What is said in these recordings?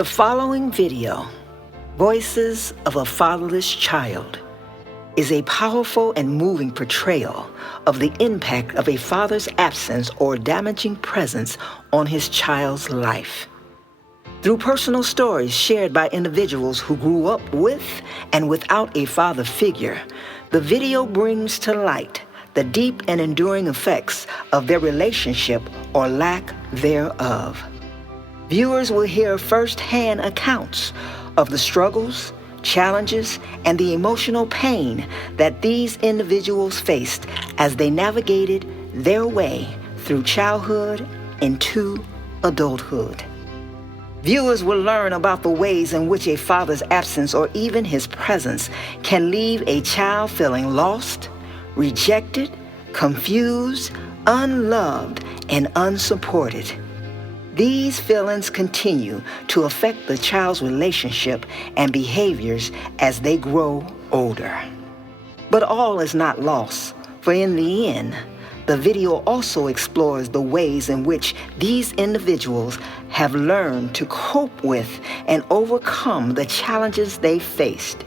The following video, Voices of a Fatherless Child, is a powerful and moving portrayal of the impact of a father's absence or damaging presence on his child's life. Through personal stories shared by individuals who grew up with and without a father figure, the video brings to light the deep and enduring effects of their relationship or lack thereof. Viewers will hear firsthand accounts of the struggles, challenges, and the emotional pain that these individuals faced as they navigated their way through childhood into adulthood. Viewers will learn about the ways in which a father's absence or even his presence can leave a child feeling lost, rejected, confused, unloved, and unsupported. These feelings continue to affect the child's relationship and behaviors as they grow older. But all is not lost, for in the end, the video also explores the ways in which these individuals have learned to cope with and overcome the challenges they faced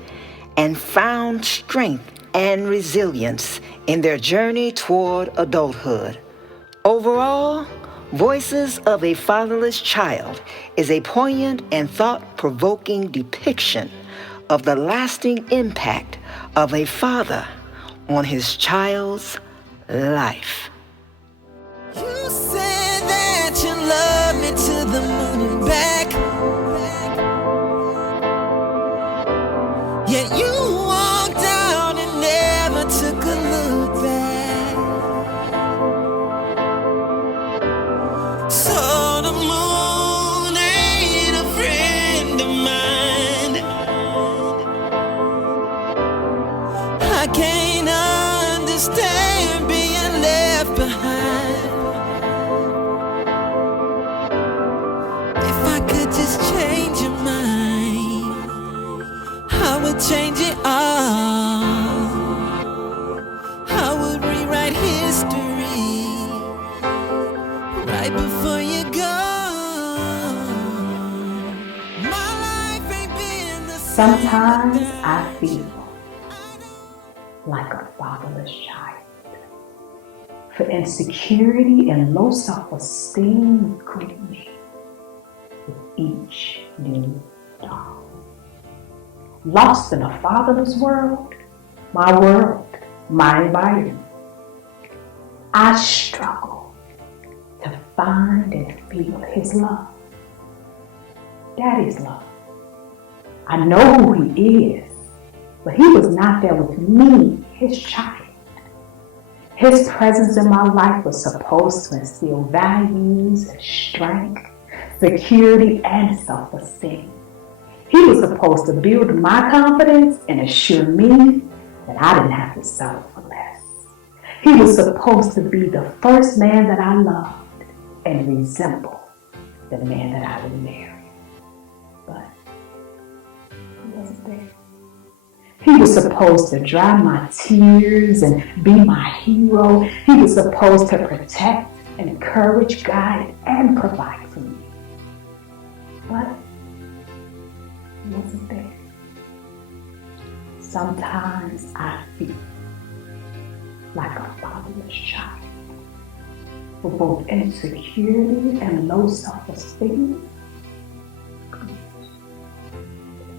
and found strength and resilience in their journey toward adulthood. Overall, Voices of a Fatherless Child is a poignant and thought-provoking depiction of the lasting impact of a father on his child's life. You said that you love me to the moon and back, yet you walked out and never took a look back. So the moon ain't a friend of mine. I can't understand being left behind. If I could just change your mind, I would change it all. I would rewrite history right before you go. My life ain't been the same. Sometimes I feel like a fatherless child. For insecurity and low self-esteem greet me with each new dawn. Lost in a fatherless world, my environment, I struggle to find and feel his love. Daddy's love. I know who he is, but he was not there with me, his child. His presence in my life was supposed to instill values, strength, security, and self-esteem. He was supposed to build my confidence and assure me that I didn't have to settle for less. He was supposed to be the first man that I loved and resemble the man that I would marry. But he wasn't there. He was supposed to dry my tears and be my hero. He was supposed to protect, encourage, guide, and provide for me. But he wasn't there. Sometimes I feel like a fatherless child, with both insecurity and low self-esteem.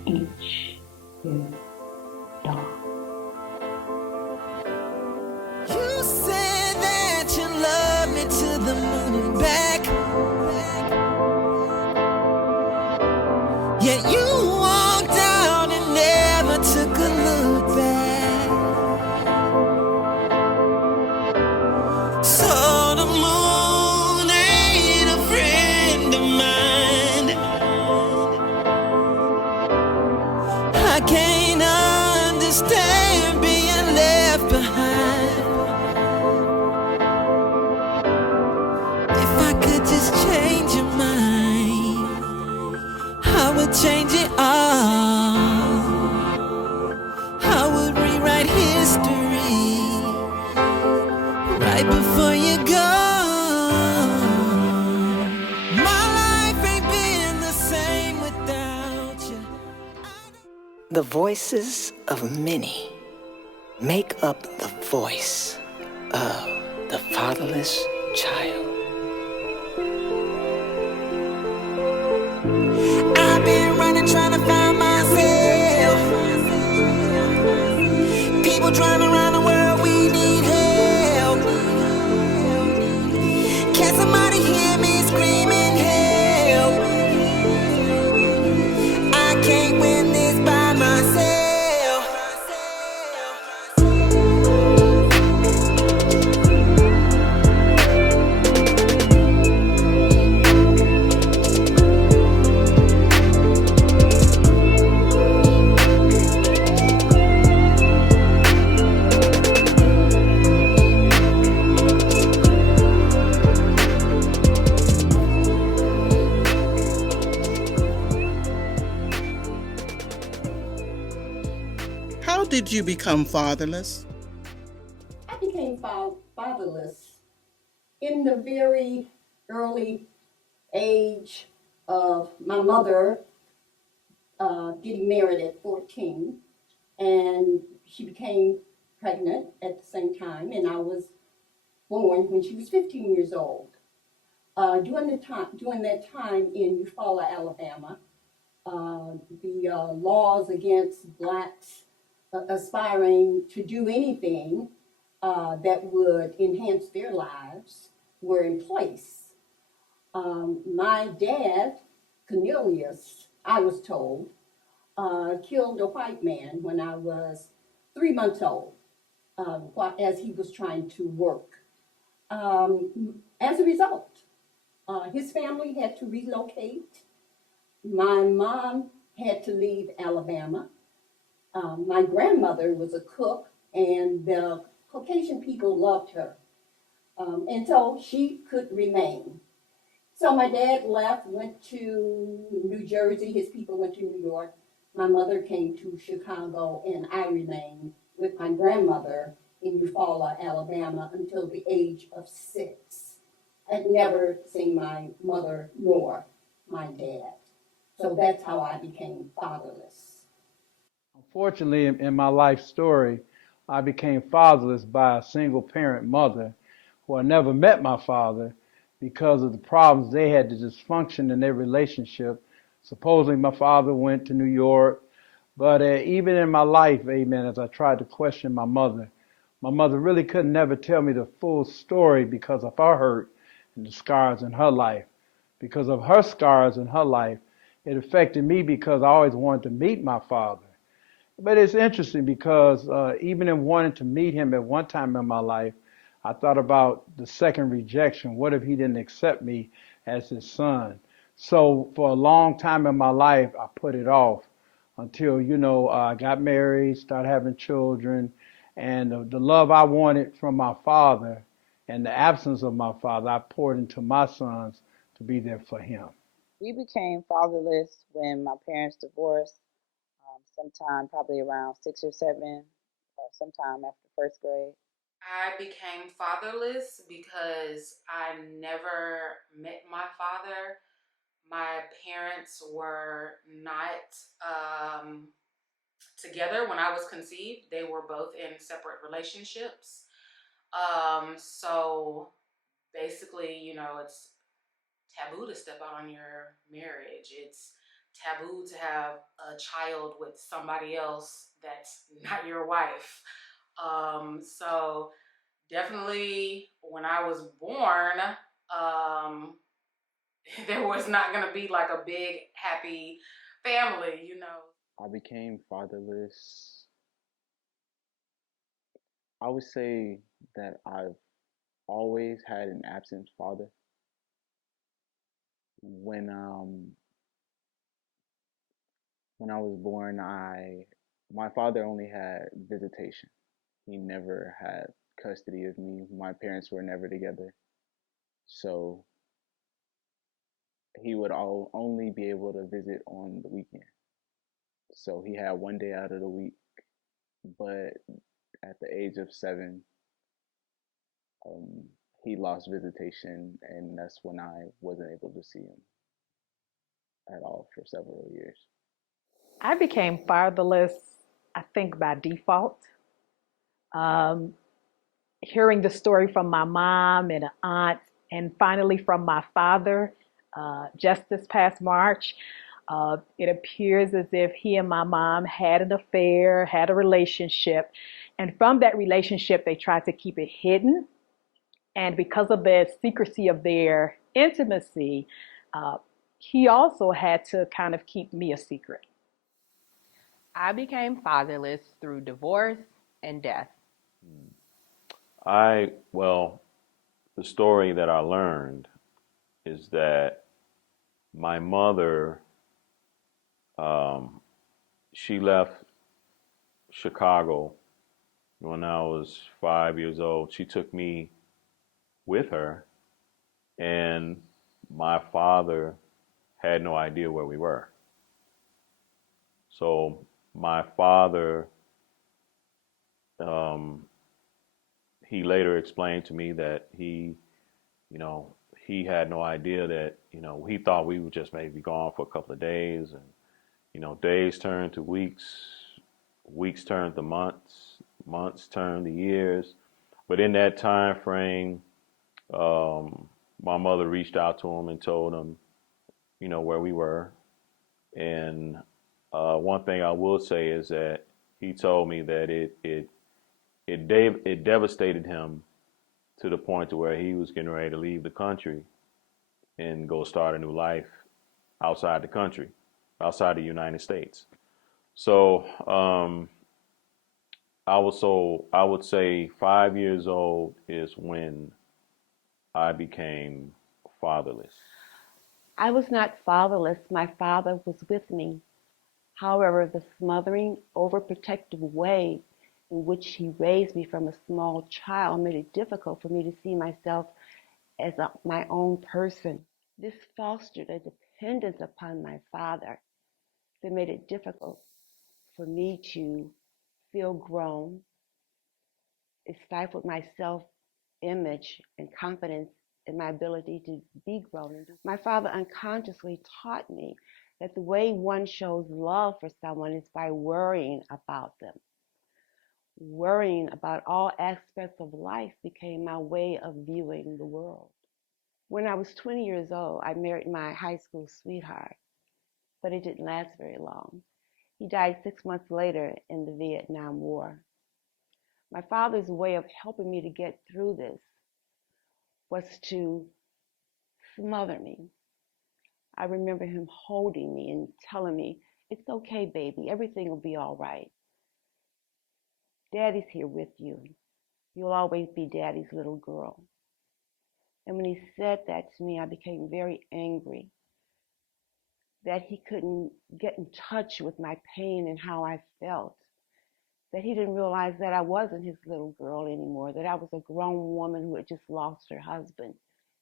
Each new dawn. You said that you love me to the moon and back, yet you walked out and never took a look back. So the moon ain't a friend of mine. I can't understand being left behind. If I could just change your mind, I would change it all. I would rewrite history right before you go. My life ain't been the same without The voices of many make up the voice of the fatherless child. I've been running, trying to find myself. People driving around the world, we need help. Can somebody hear me screaming help? I can't win this by myself. How did you become fatherless? I became fatherless in the very early age of my mother getting married at 14, and she became pregnant at the same time, and I was born when she was 15 years old. During that time in Eufaula, Alabama, the laws against blacks aspiring to do anything that would enhance their lives were in place. My dad, Cornelius, I was told, killed a white man when I was 3 months old, as he was trying to work. As a result, his family had to relocate. My mom had to leave Alabama. My grandmother was a cook, and the Caucasian people loved her. And so she could remain. So my dad left, went to New Jersey. His people went to New York. My mother came to Chicago, and I remained with my grandmother in Eufaula, Alabama, until the age of 6. I'd never seen my mother nor my dad. So that's how I became fatherless. Unfortunately, in my life story, I became fatherless by a single parent mother who I never met my father because of the problems they had, the dysfunction in their relationship. Supposedly, my father went to New York, but even in my life, amen, as I tried to question my mother really could never tell me the full story because of her hurt and the scars in her life. Because of her scars in her life, it affected me because I always wanted to meet my father. But it's interesting because even in wanting to meet him at one time in my life, I thought about the second rejection. What if he didn't accept me as his son? So for a long time in my life, I put it off until, I got married, started having children, and the love I wanted from my father and the absence of my father, I poured into my sons to be there for him. We became fatherless when my parents divorced, sometime probably around 6 or 7, or sometime after first grade. I became fatherless because I never met my father. My parents were not together when I was conceived. They were both in separate relationships. So basically, it's taboo to step out on your marriage. It's taboo to have a child with somebody else that's not your wife. So definitely when I was born, um, there was not going to be like a big happy family. I became fatherless. I would say that I've always had an absent father. When when I was born, my father only had visitation. He never had custody of me. My parents were never together, so he would only be able to visit on the weekend. So he had one day out of the week, but at the age of 7, um, he lost visitation, and that's when I wasn't able to see him at all for several years. I became fatherless, I think, by default. Um, Hearing the story from my mom and an aunt, and finally from my father just this past March, it appears as if he and my mom had an affair, had a relationship. And from that relationship, they tried to keep it hidden. And because of the secrecy of their intimacy, uh, he also had to kind of keep me a secret. I became fatherless through divorce and death. Well, the story that I learned is that my mother, um, she left Chicago when I was 5 years old. She took me with her, and my father had no idea where we were. So my father, um, he later explained to me that you know, he had no idea that, he thought we would just maybe gone for a couple of days, and, days turned to weeks, weeks turned to months, months turned to years. But in that time frame, um, my mother reached out to him and told him, where we were. And one thing I will say is that he told me that it devastated him to the point to where he was getting ready to leave the country and go start a new life outside the country, outside the United States. So I would say 5 years old is when I became fatherless. I was not fatherless. My father was with me. However, the smothering, overprotective way in which he raised me from a small child made it difficult for me to see myself as my own person. This fostered a dependence upon my father that made it difficult for me to feel grown. It stifled my self-image and confidence in my ability to be grown. My father unconsciously taught me that the way one shows love for someone is by worrying about them. Worrying about all aspects of life became my way of viewing the world. When I was 20 years old, I married my high school sweetheart, but it didn't last very long. He died 6 months later in the Vietnam War. My father's way of helping me to get through this was to smother me. I remember him holding me and telling me, "It's okay, baby. Everything will be all right. Daddy's here with you. You'll always be Daddy's little girl." And when he said that to me, I became very angry that he couldn't get in touch with my pain and how I felt, that he didn't realize that I wasn't his little girl anymore, that I was a grown woman who had just lost her husband,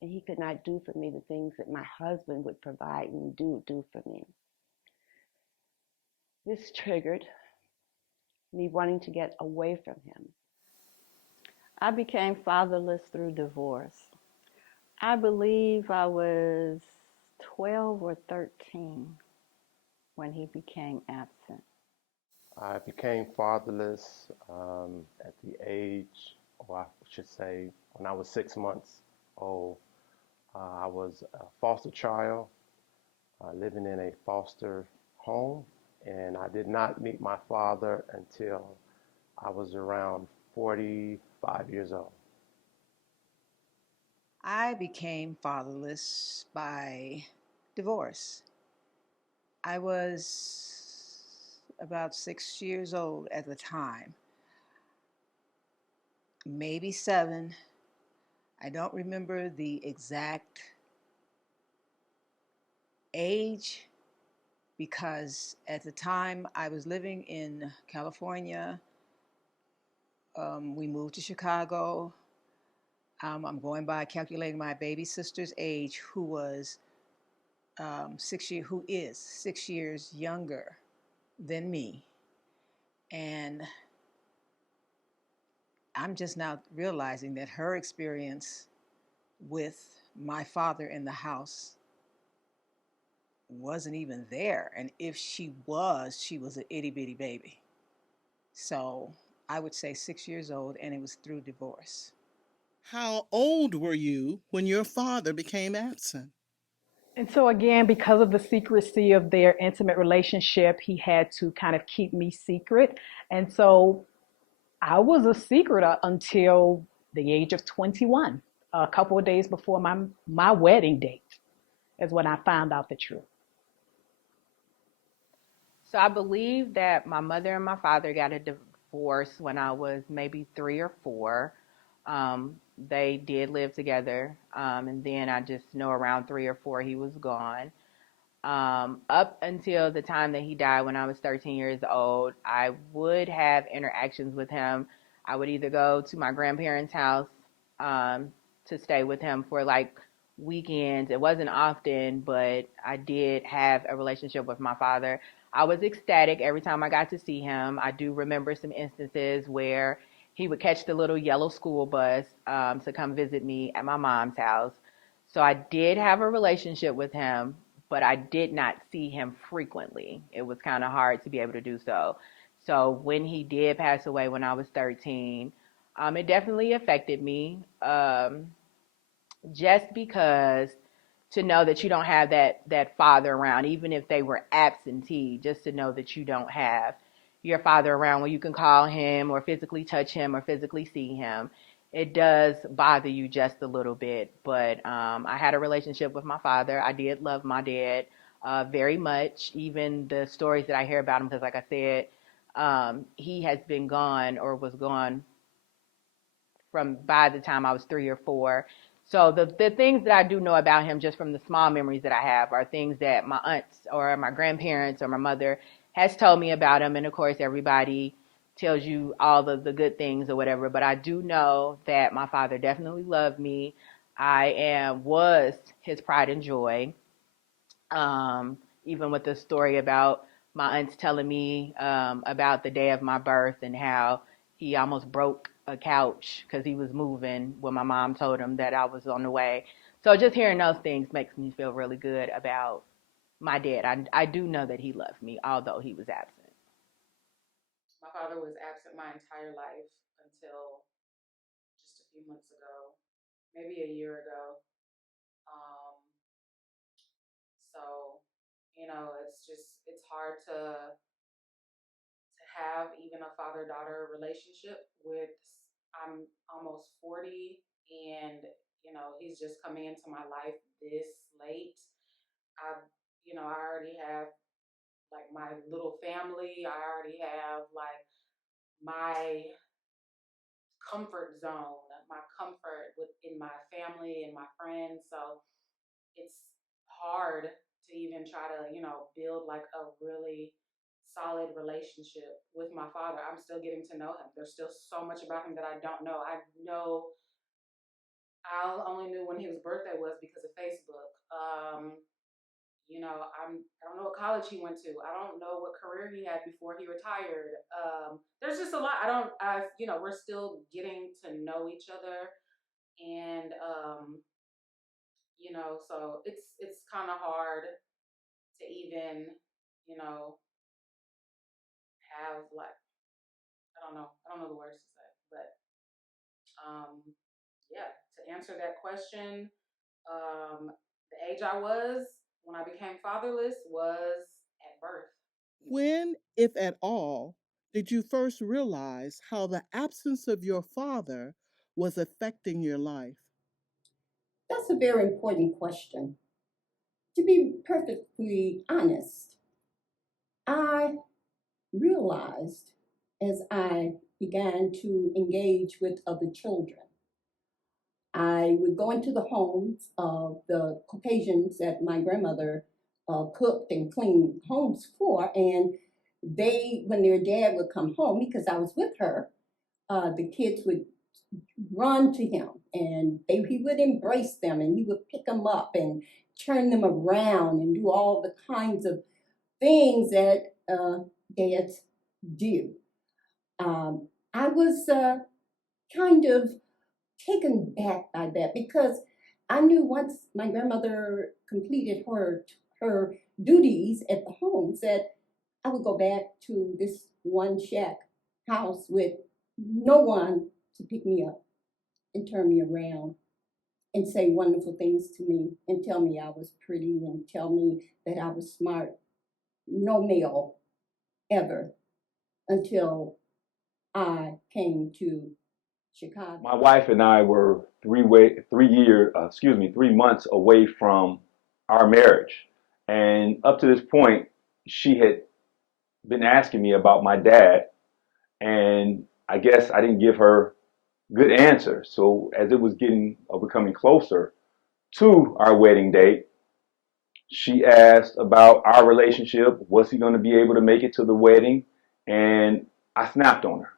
and he could not do for me the things that my husband would provide and do for me. This triggered me wanting to get away from him. I became fatherless through divorce. I believe I was 12 or 13 when he became absent. I became fatherless at the age, or I should say, when I was 6 months old. I was a foster child living in a foster home, and I did not meet my father until I was around 45 years old. I became fatherless by divorce. I was about 6 years old at the time, maybe 7. I don't remember the exact age because at the time I was living in California. We moved to Chicago. I'm going by calculating my baby sister's age, who is 6 years younger than me. And I'm just now realizing that her experience with my father in the house wasn't even there. And if she was an itty bitty baby. So I would say 6 years old, and it was through divorce. How old were you when your father became absent? And so, again, because of the secrecy of their intimate relationship, he had to kind of keep me secret. And so I was a secret until the age of 21, a couple of days before my wedding date, is when I found out the truth. So I believe that my mother and my father got a divorce when I was maybe 3 or 4. They did live together, and then I just know around 3 or 4 he was gone. Up until the time that he died when I was 13 years old, I would have interactions with him. I would either go to my grandparents' house um, to stay with him for like weekends. It wasn't often, but I did have a relationship with my father. I was ecstatic every time I got to see him. I do remember some instances where he would catch the little yellow school bus to come visit me at my mom's house. So I did have a relationship with him, but I did not see him frequently. It was kind of hard to be able to do so. So when he did pass away when I was 13, it definitely affected me. Just because to know that you don't have that father around, even if they were absentee, just to know that you don't have your father around where you can call him or physically touch him or physically see him, it does bother you just a little bit. But I had a relationship with my father. I did love my dad very much. Even the stories that I hear about him, because like I said, he has been gone or was gone from by the time I was 3 or 4. So the things that I do know about him just from the small memories that I have are things that my aunts or my grandparents or my mother has told me about him. And of course, everybody tells you all the good things or whatever. But I do know that my father definitely loved me. Was his pride and joy. Even with the story about my aunts telling me about the day of my birth and how he almost broke a couch because he was moving when my mom told him that I was on the way. So just hearing those things makes me feel really good about my dad. I do know that he loved me, although he was absent. My father was absent my entire life until just a few months ago, maybe a year ago. Um, so, it's hard to have even a father-daughter relationship with. I'm almost 40, and he's just coming into my life this late. I I already have like my little family. I already have like my comfort zone, my comfort within my family and my friends. So it's hard to even try to, build like a really solid relationship with my father. I'm still getting to know him. There's still so much about him that I don't know. I only knew when his birthday was because of Facebook. I don't know what college he went to. I don't know what career he had before he retired. There's just a lot. We're still getting to know each other, and so it's kind of hard to even, you know, have like I don't know the words to say, but um, yeah. To answer that question, the age I was when I became fatherless was at birth. When, if at all, did you first realize how the absence of your father was affecting your life? That's a very important question. To be perfectly honest, I realized as I began to engage with other children, I would go into the homes of the Caucasians that my grandmother cooked and cleaned homes for, and when their dad would come home, because I was with her, the kids would run to him, and he would embrace them, and he would pick them up and turn them around and do all the kinds of things that dads do. I was kind of taken back by that because I knew once my grandmother completed her her duties at the home, said I would go back to this one shack house with no one to pick me up and turn me around and say wonderful things to me and tell me I was pretty and tell me that I was smart. No male ever until I came to Chicago. My wife and I were 3 months away from our marriage. And up to this point, she had been asking me about my dad. And I guess I didn't give her good answer. So as it was becoming closer to our wedding date, she asked about our relationship. Was he going to be able to make it to the wedding? And I snapped on her.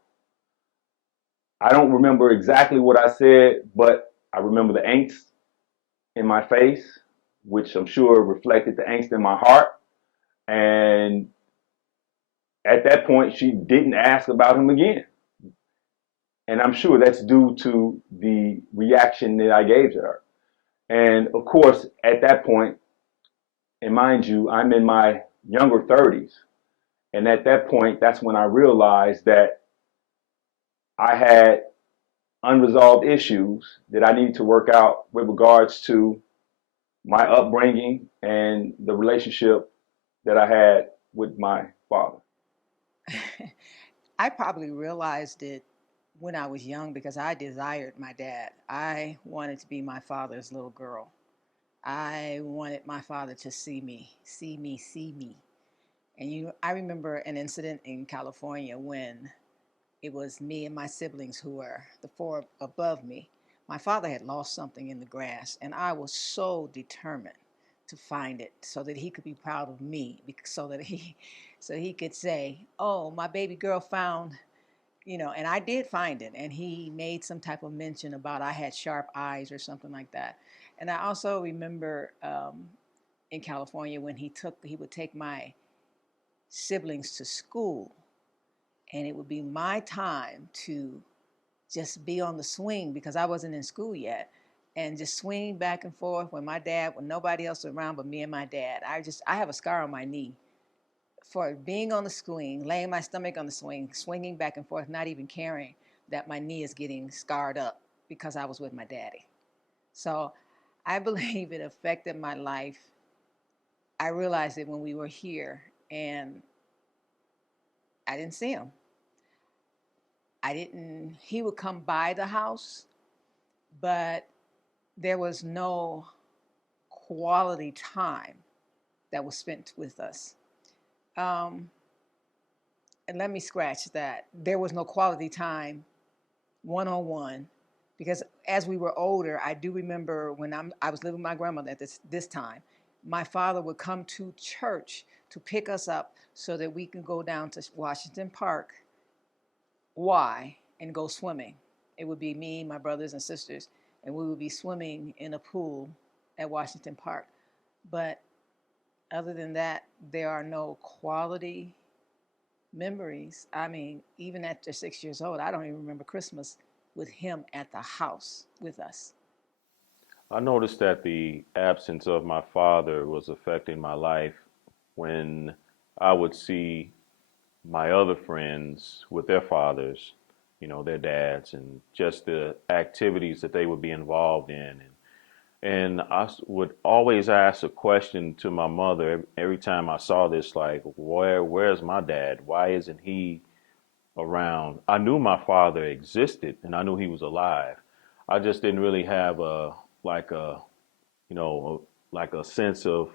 I don't remember exactly what I said, but I remember the angst in my face, which I'm sure reflected the angst in my heart. And at that point, she didn't ask about him again. And I'm sure that's due to the reaction that I gave to her. And of course, at that point, and mind you, I'm in my younger 30s. And at that point, that's when I realized that I had unresolved issues that I needed to work out with regards to my upbringing and the relationship that I had with my father. I probably realized it when I was young because I desired my dad. I wanted to be my father's little girl. I wanted my father to see me, see me, see me. And I remember an incident in California when it was me and my siblings who were the four above me. My father had lost something in the grass, and I was so determined to find it so that he could be proud of me, so he could say, "Oh, my baby girl found," and I did find it. And he made some type of mention about I had sharp eyes or something like that. And I also remember in California when he would take my siblings to school, and it would be my time to just be on the swing because I wasn't in school yet, and just swing back and forth when nobody else around but me and my dad. I have a scar on my knee for being on the swing, laying my stomach on the swing, swinging back and forth, not even caring that my knee is getting scarred up because I was with my daddy. So I believe it affected my life. I realized it when we were here and I didn't see him. He would come by the house, but there was no quality time that was spent with us. And let me scratch that. There was no quality time one-on-one because as we were older, I do remember when I was living with my grandmother at this time, my father would come to church to pick us up so that we could go down to Washington Park. Why? And go swimming. It would be me, my brothers and sisters, and we would be swimming in a pool at Washington Park. But other than that, there are no quality memories. I mean, even after 6 years old, I don't even remember Christmas with him at the house with us. I noticed that the absence of my father was affecting my life when I would see my other friends with their fathers, their dads, and just the activities that they would be involved in. And I would always ask a question to my mother every time I saw this, like, where's my dad? Why isn't he around? I knew my father existed and I knew he was alive. I just didn't really have like a, you know, like a sense of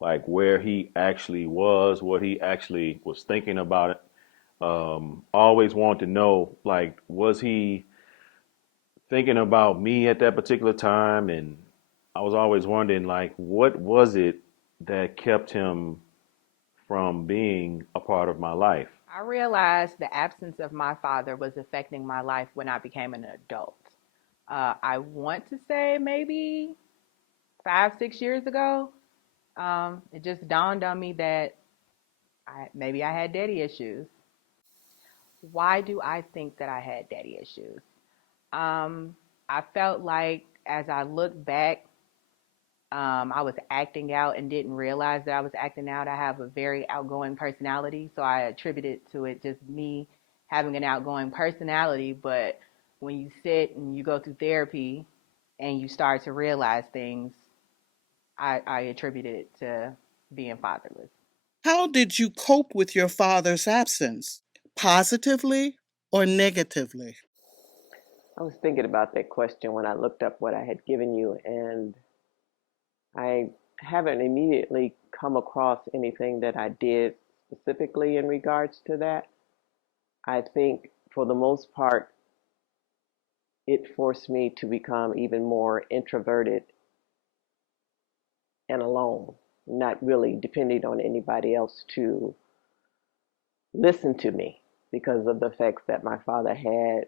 like where he actually was, what he actually was thinking about it. Always wanted to know, like, was he thinking about me at that particular time? And I was always wondering, like, what was it that kept him from being a part of my life? I realized the absence of my father was affecting my life when I became an adult. I want to say maybe 5, 6 years ago. It just dawned on me that maybe I had daddy issues. Why do I think that I had daddy issues? I felt like as I look back, I was acting out and didn't realize that I was acting out. I have a very outgoing personality, so I attributed to it just me having an outgoing personality. But when you sit and you go through therapy and you start to realize things, I attribute it to being fatherless. How did you cope with your father's absence? Positively or negatively? I was thinking about that question when I looked up what I had given you, and I haven't immediately come across anything that I did specifically in regards to that. I think for the most part, it forced me to become even more introverted and alone, not really depending on anybody else to listen to me because of the effects that my father had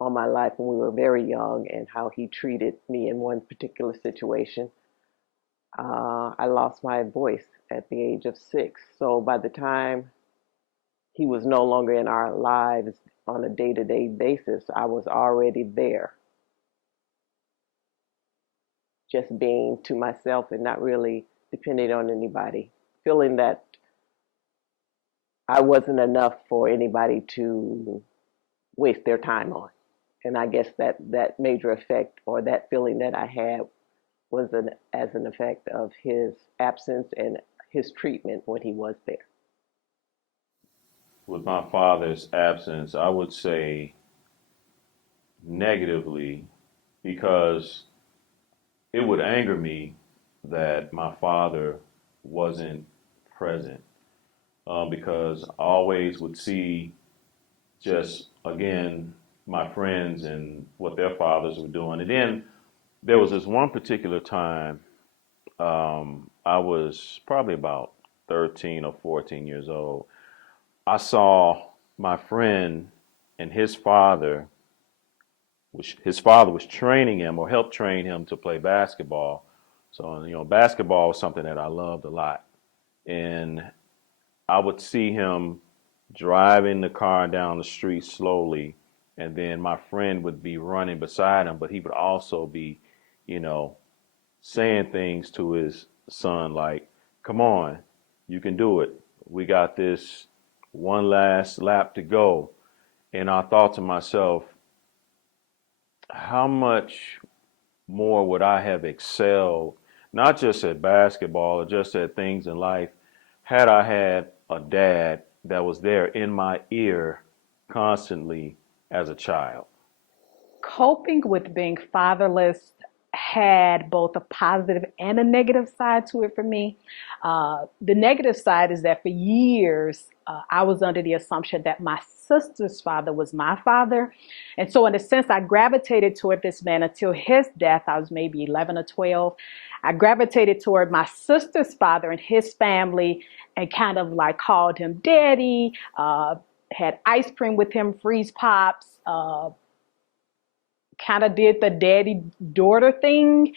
on my life when we were very young and how he treated me in one particular situation. I lost my voice at the age of 6. So by the time he was no longer in our lives on a day-to-day basis, I was already there, just being to myself and not really depending on anybody, feeling that I wasn't enough for anybody to waste their time on. And I guess that major effect or that feeling that I had was as an effect of his absence and his treatment when he was there. With my father's absence, I would say negatively because it would anger me that my father wasn't present because I always would see just, again, my friends and what their fathers were doing. And then there was this one particular time I was probably about 13 or 14 years old. I saw my friend and his father was training him or helped train him to play basketball. So, basketball was something that I loved a lot. And I would see him driving the car down the street slowly, and then my friend would be running beside him, but he would also be, you know, saying things to his son like, "Come on, you can do it. We got this one last lap to go." And I thought to myself, how much more would I have excelled, not just at basketball or just at things in life, had I had a dad that was there in my ear constantly as a child? Coping with being fatherless had both a positive and a negative side to it for me. The negative side is that for years, I was under the assumption that my sister's father was my father. And so, in a sense, I gravitated toward this man until his death. I was maybe 11 or 12. I gravitated toward my sister's father and his family and kind of like called him daddy, had ice cream with him, freeze pops, kind of did the daddy daughter thing,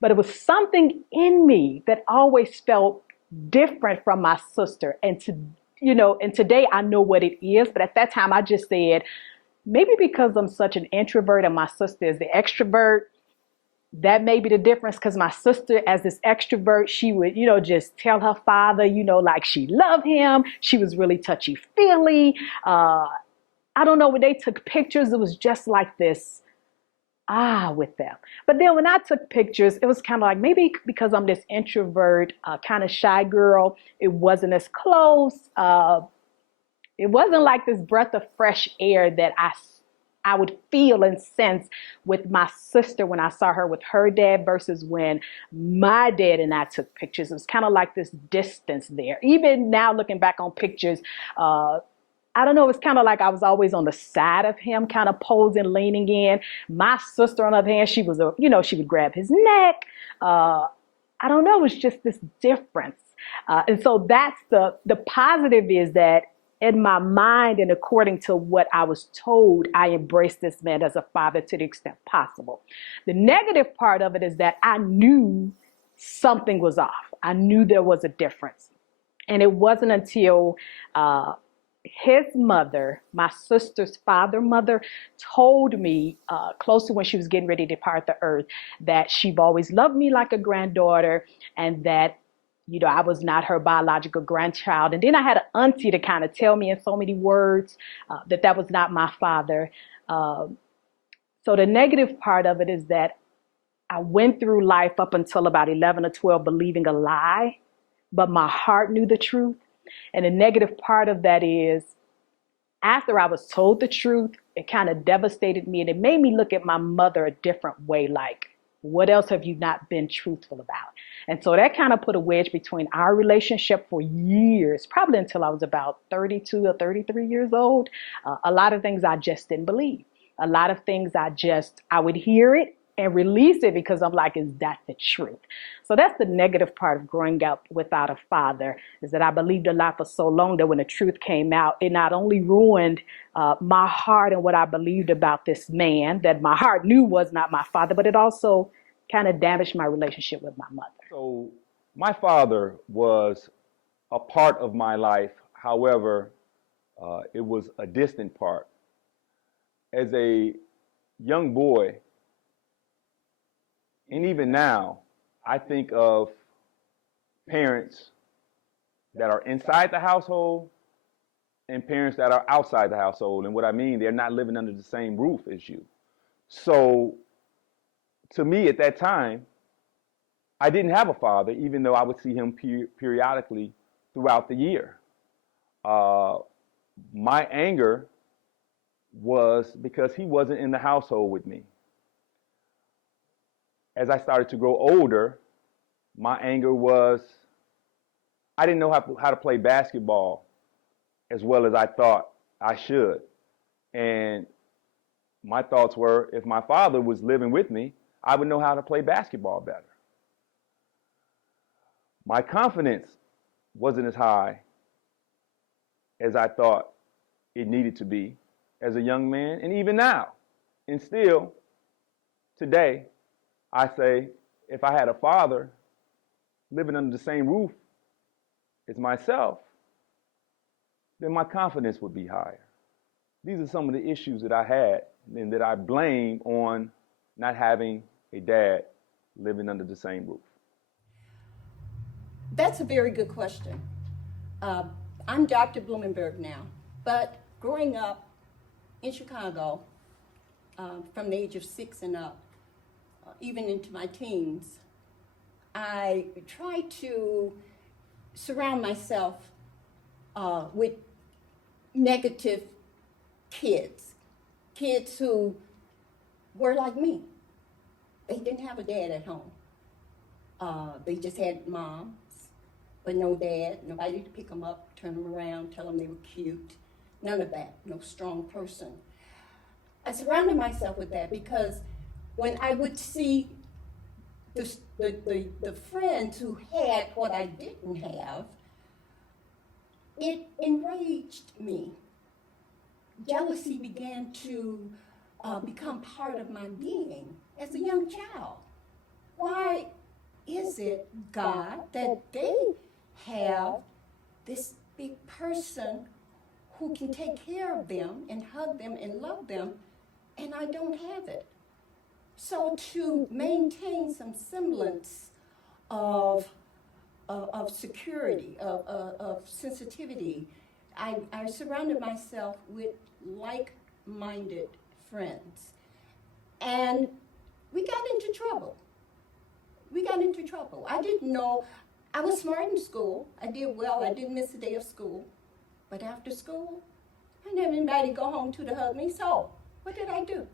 but it was something in me that always felt different from my sister. And today I know what it is, but at that time I just said, maybe because I'm such an introvert and my sister is the extrovert, that may be the difference. Because my sister, as this extrovert, she would, just tell her father, like she loved him. She was really touchy-feely. I don't know, when they took pictures, it was just like this with them. But then when I took pictures, it was kind of like maybe because I'm this introvert, kind of shy girl, it wasn't as close. It wasn't like this breath of fresh air that I would feel and sense with my sister when I saw her with her dad versus when my dad and I took pictures. It was kind of like this distance there. Even now looking back on pictures, I don't know, it's kind of like I was always on the side of him, kind of posing, leaning in. My sister, on the other hand, she was, she would grab his neck. I don't know, it was just this difference. And so that's the positive is that in my mind and according to what I was told, I embraced this man as a father to the extent possible. The negative part of it is that I knew something was off. I knew there was a difference. And it wasn't until his mother, my sister's mother, told me close to when she was getting ready to depart the earth that she've always loved me like a granddaughter, and that, you know, I was not her biological grandchild. And then I had an auntie to kind of tell me in so many words that that was not my father. So the negative part of it is that I went through life up until about 11 or 12 believing a lie, but my heart knew the truth. And the negative part of that is after I was told the truth, it kind of devastated me, and it made me look at my mother a different way. Like, what else have you not been truthful about? And so that kind of put a wedge between our relationship for years, probably until I was about 32 or 33 years old. A lot of things I just didn't believe. A lot of things I would hear it and release it because I'm like, is that the truth? So that's the negative part of growing up without a father, is that I believed a lot for so long that when the truth came out, it not only ruined my heart and what I believed about this man that my heart knew was not my father, but it also kind of damaged my relationship with my mother. So my father was a part of my life. However, it was a distant part. As a young boy, and even now, I think of parents that are inside the household and parents that are outside the household. And what I mean, they're not living under the same roof as you. So to me at that time, I didn't have a father, even though I would see him periodically throughout the year. My anger was because he wasn't in the household with me. As I started to grow older, my anger was I didn't know how to play basketball as well as I thought I should. And my thoughts were, if my father was living with me, I would know how to play basketball better. My confidence wasn't as high as I thought it needed to be as a young man, and even now. And still, today, I say, if I had a father living under the same roof as myself, then my confidence would be higher. These are some of the issues that I had and that I blame on not having a dad living under the same roof. That's a very good question. I'm Dr. Blumenberg now, but growing up in Chicago, from the age of 6 and up, even into my teens, I tried to surround myself with negative kids who were like me. They didn't have a dad at home. They just had moms, but no dad, nobody to pick them up, turn them around, tell them they were cute. None of that, no strong person. I surrounded myself with that because when I would see the friends who had what I didn't have, it enraged me. Jealousy began to become part of my being as a young child. Why is it, God, that they have this big person who can take care of them and hug them and love them, and I don't have it? So to maintain some semblance of security, of sensitivity, I surrounded myself with like-minded friends. And we got into trouble. I didn't know. I was smart in school. I did well. I didn't miss a day of school. But after school, I didn't have anybody to go home to hug me. So what did I do?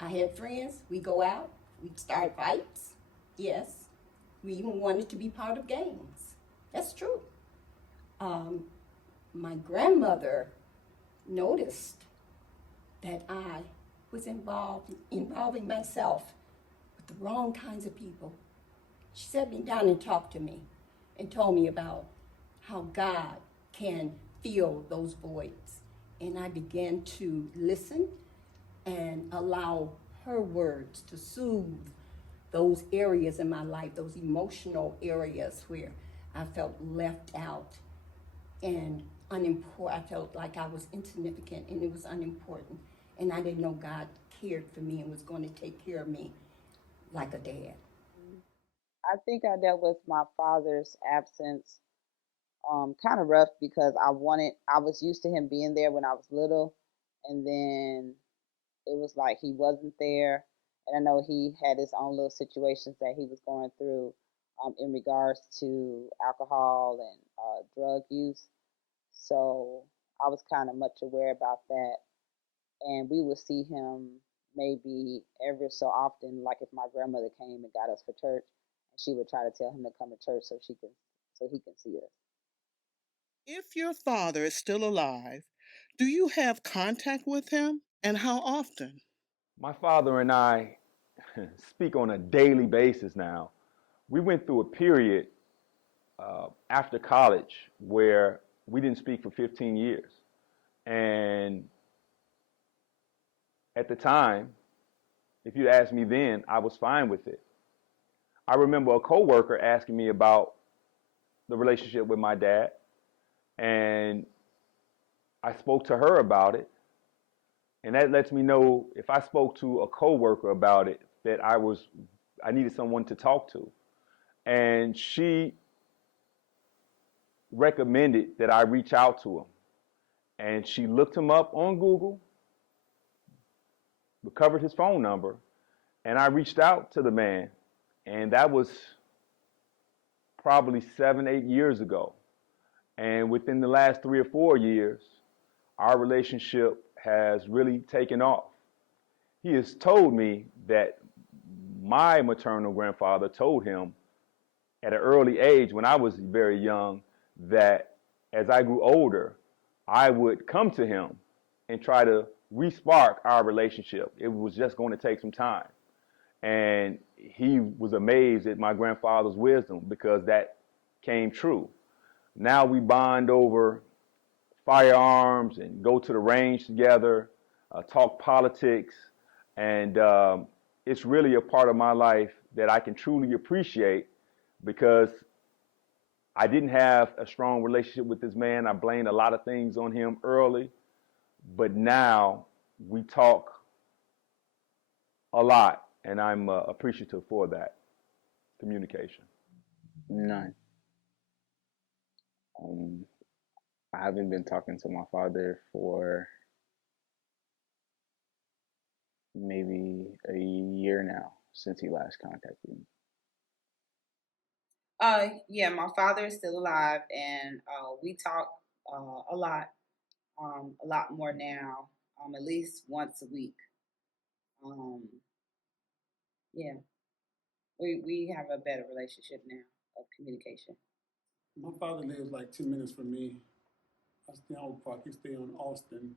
I had friends. We'd go out. We'd start fights. Yes. We even wanted to be part of gangs. That's true. My grandmother noticed that I was involving myself with the wrong kinds of people. She sat me down and talked to me and told me about how God can fill those voids. And I began to listen and allow her words to soothe those areas in my life, those emotional areas where I felt left out. And unimportant. I felt like I was insignificant and it was unimportant. And I didn't know God cared for me and was going to take care of me like a dad. I think I dealt with my father's absence kind of rough because I was used to him being there when I was little, and then it was like he wasn't there. And I know he had his own little situations that he was going through in regards to alcohol and drug use. So I was kind of much aware about that. And we would see him maybe ever so often, like if my grandmother came and got us for church, she would try to tell him to come to church so he can see us. If your father is still alive, do you have contact with him and how often? My father and I speak on a daily basis now. We went through a period after college where we didn't speak for 15 years. And at the time, if you'd asked me then, I was fine with it. I remember a coworker asking me about the relationship with my dad, and I spoke to her about it. And that lets me know if I spoke to a coworker about it, that I needed someone to talk to. And she recommended that I reach out to him. And she looked him up on Google, recovered his phone number, and I reached out to the man. And that was probably 7, 8 years ago. And within the last 3 or 4 years, our relationship has really taken off. He has told me that my maternal grandfather told him at an early age, when I was very young, that as I grew older, I would come to him and try to re-spark our relationship. It was just going to take some time. And he was amazed at my grandfather's wisdom because that came true. Now we bond over firearms and go to the range together, talk politics, and it's really a part of my life that I can truly appreciate because I didn't have a strong relationship with this man. I blamed a lot of things on him early, but now we talk a lot, and I'm appreciative for that communication. None. I haven't been talking to my father for maybe a year now since he last contacted me. Yeah, my father is still alive, and we talk a lot more now, at least once a week. Um, yeah, we have a better relationship now of communication. My father lives like 10 minutes from me. I stay on Oak Park. He stays on Austin.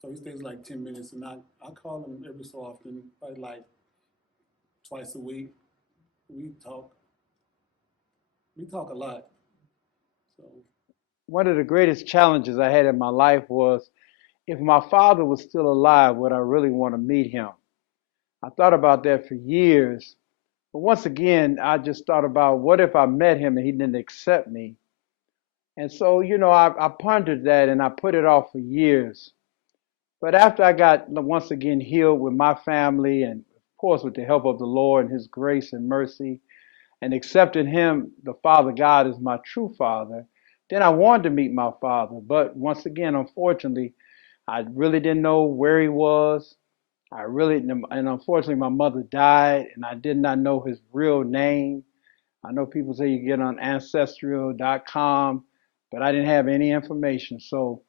So he stays like 10 minutes. And I call him every so often, probably like twice a week. We talk. We talk a lot. So One of the greatest challenges I had in my life was if my father was still alive, would I really want to meet him? I thought about that for years. But once again, I just thought about what if I met him and he didn't accept me? And so, I pondered that and I put it off for years. But after I got once again healed with my family and, of course, with the help of the Lord and his grace and mercy, and accepting him, the Father God, as my true father, then I wanted to meet my father. But once again, unfortunately, I really didn't know where he was. And unfortunately, my mother died, and I did not know his real name. I know people say you get on ancestral.com, but I didn't have any information. So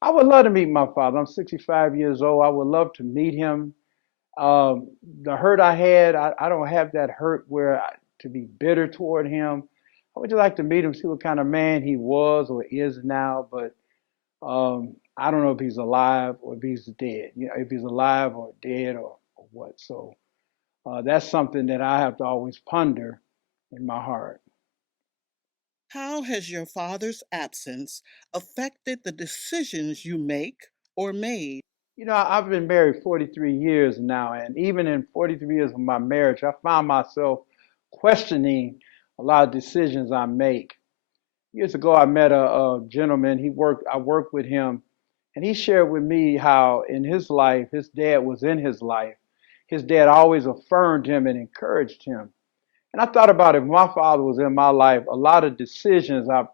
I would love to meet my father. I'm 65 years old. I would love to meet him. The hurt I had, I don't have that hurt to be bitter toward him. I would just like to meet him, see what kind of man he was or is now. But I don't know if he's alive or if he's dead. If he's alive or dead or what. So that's something that I have to always ponder in my heart. How has your father's absence affected the decisions you make or made? I've been married 43 years now, and even in 43 years of my marriage, I found myself questioning a lot of decisions I make. Years ago, I met a gentleman. I worked with him, and he shared with me how in his life, his dad was in his life. His dad always affirmed him and encouraged him. And I thought about if my father was in my life, a lot of decisions I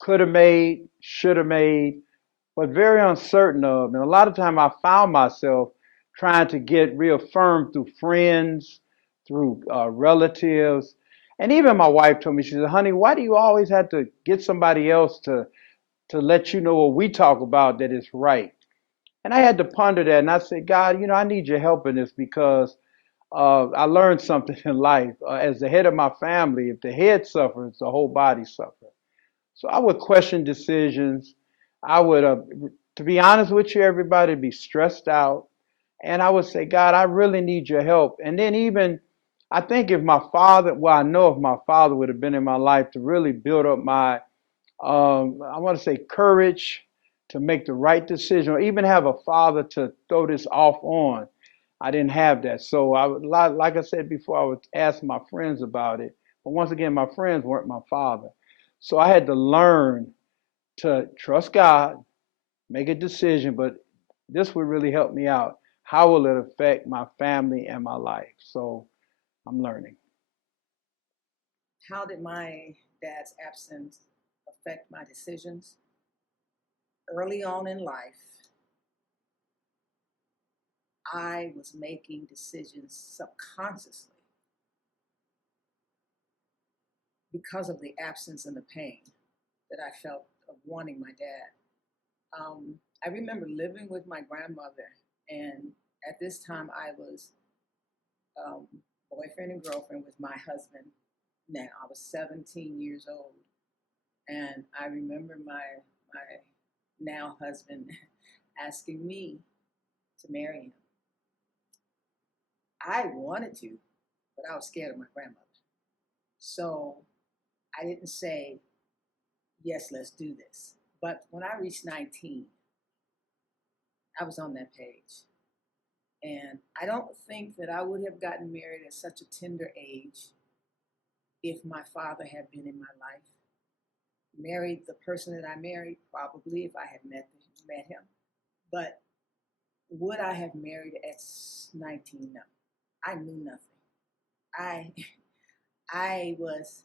could have made, should have made, but very uncertain of. And a lot of time I found myself trying to get reaffirmed through friends, through relatives. And even my wife told me, she said, honey, why do you always have to get somebody else to let you know what we talk about that is right? And I had to ponder that. And I said, God, I need your help in this because I learned something in life. As the head of my family, if the head suffers, the whole body suffers. So I would question decisions. I would, to be honest with you, everybody, be stressed out. And I would say, God, I really need your help. And then even, I think if my father, well, I know if my father would have been in my life to really build up my, I want to say courage to make the right decision, or even have a father to throw this off on. I didn't have that. So I would, like I said before, I would ask my friends about it. But once again, my friends weren't my father. So I had to learn to trust God, make a decision, but this would really help me out. How will it affect my family and my life? So I'm learning. How did my dad's absence affect my decisions? Early on in life, I was making decisions subconsciously because of the absence and the pain that I felt of wanting my dad. I remember living with my grandmother, and at this time I was boyfriend and girlfriend with my husband. Now I was 17 years old, and I remember my now husband asking me to marry him. I wanted to, but I was scared of my grandmother. So I didn't say, yes, let's do this. But when I reached 19, I was on that page. And I don't think that I would have gotten married at such a tender age if my father had been in my life. Married the person that I married, probably if I had met him. But would I have married at 19? No. I knew nothing. I was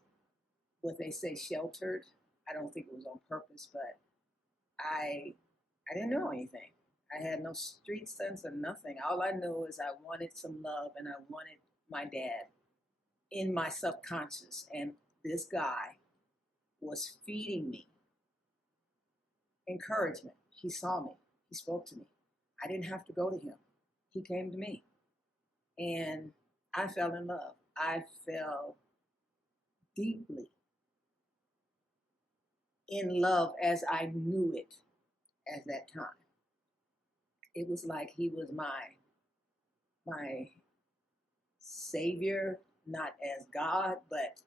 what they say sheltered. I don't think it was on purpose, but I didn't know anything. I had no street sense or nothing. All I knew is I wanted some love and I wanted my dad in my subconscious. And this guy was feeding me encouragement. He saw me. He spoke to me. I didn't have to go to him. He came to me. And I fell in love. I fell deeply in love as I knew it at that time. It was like he was my savior, not as God, but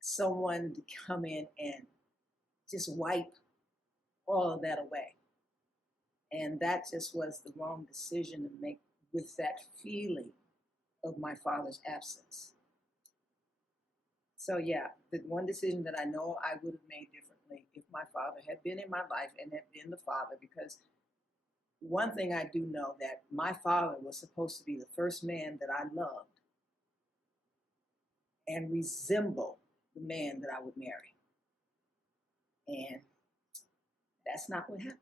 someone to come in and just wipe all of that away. And that just was the wrong decision to make with that feeling of my father's absence. So yeah, the one decision that I know I would have made differently if my father had been in my life and had been the father, because one thing I do know that my father was supposed to be the first man that I loved and resemble the man that I would marry. And that's not what happened.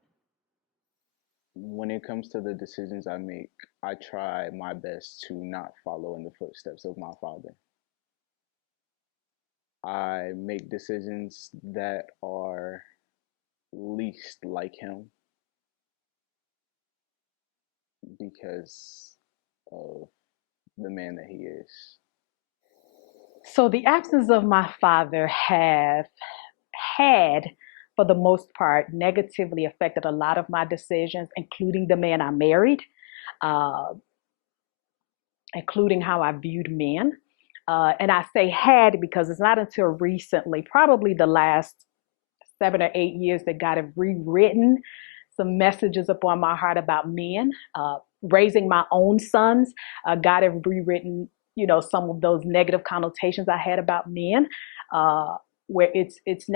When it comes to the decisions I make, I try my best to not follow in the footsteps of my father. I make decisions that are least like him because of the man that he is. So the absence of my father had, for the most part, negatively affected a lot of my decisions, including the man I married, uh, including how I viewed men. And I say had because it's not until recently, probably the last 7 or 8 years, that God have rewritten some messages upon my heart about men. Raising my own sons, God have rewritten, some of those negative connotations I had about men. where it's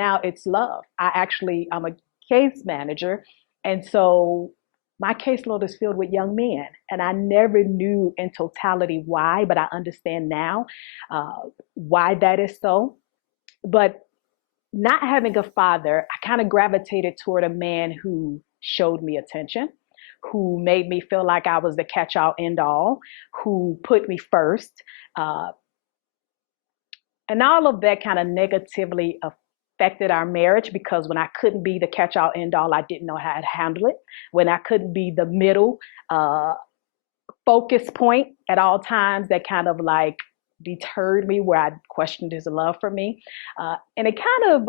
love. I'm a case manager, and so my caseload is filled with young men, and I never knew in totality why, but I understand now why that is so. But not having a father, I kind of gravitated toward a man who showed me attention, who made me feel like I was the catch all end all, who put me first. Uh, and all of that kind of negatively affected our marriage because when I couldn't be the catch all end all, I didn't know how to handle it. When I couldn't be the middle focus point at all times, that kind of like deterred me where I questioned his love for me. And it kind of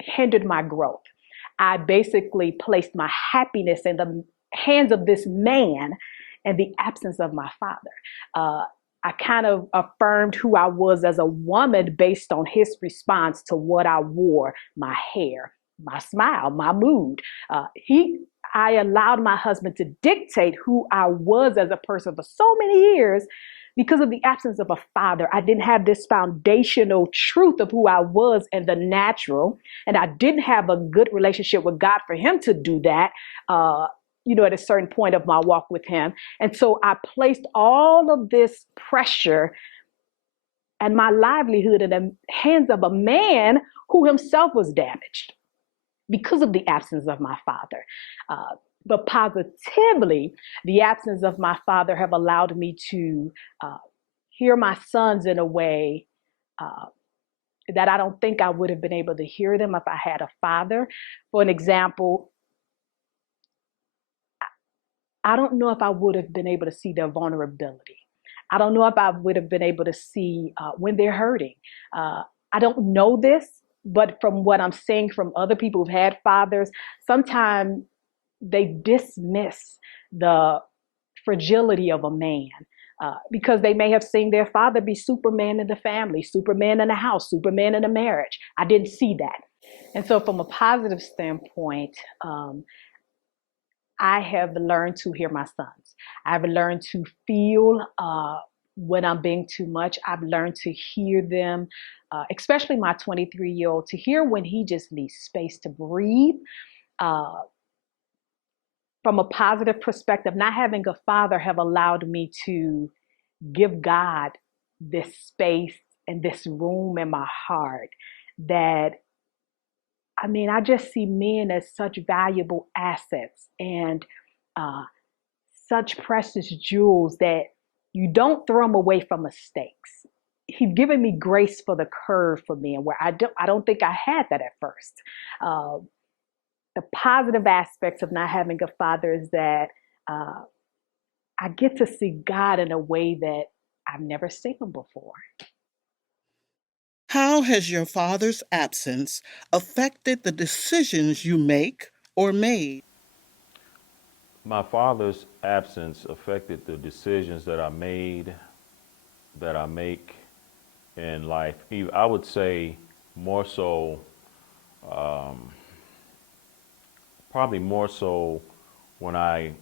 hindered my growth. I basically placed my happiness in the hands of this man and the absence of my father. I kind of affirmed who I was as a woman based on his response to what I wore, my hair, my smile, my mood. I allowed my husband to dictate who I was as a person for so many years because of the absence of a father. I didn't have this foundational truth of who I was in the natural, and I didn't have a good relationship with God for him to do that. At a certain point of my walk with him. And so I placed all of this pressure and my livelihood in the hands of a man who himself was damaged because of the absence of my father. But positively, the absence of my father have allowed me to hear my sons in a way that I don't think I would have been able to hear them if I had a father. For an example, I don't know if I would have been able to see their vulnerability. I don't know if I would have been able to see when they're hurting. I don't know this, but from what I'm seeing from other people who've had fathers, sometimes they dismiss the fragility of a man because they may have seen their father be Superman in the family, Superman in the house, Superman in a marriage. I didn't see that. And so from a positive standpoint, I have learned to hear my sons. I've learned to feel when I'm being too much. I've learned to hear them, especially my 23-year-old, to hear when he just needs space to breathe. From a positive perspective, not having a father have allowed me to give God this space and this room in my heart that I just see men as such valuable assets and such precious jewels that you don't throw them away from mistakes. He's given me grace for the curve for me, and where I don't think I had that at first. The positive aspects of not having a father is that I get to see God in a way that I've never seen him before. How has your father's absence affected the decisions you make or made? My father's absence affected the decisions that I make in life. I would say more so, probably more so when I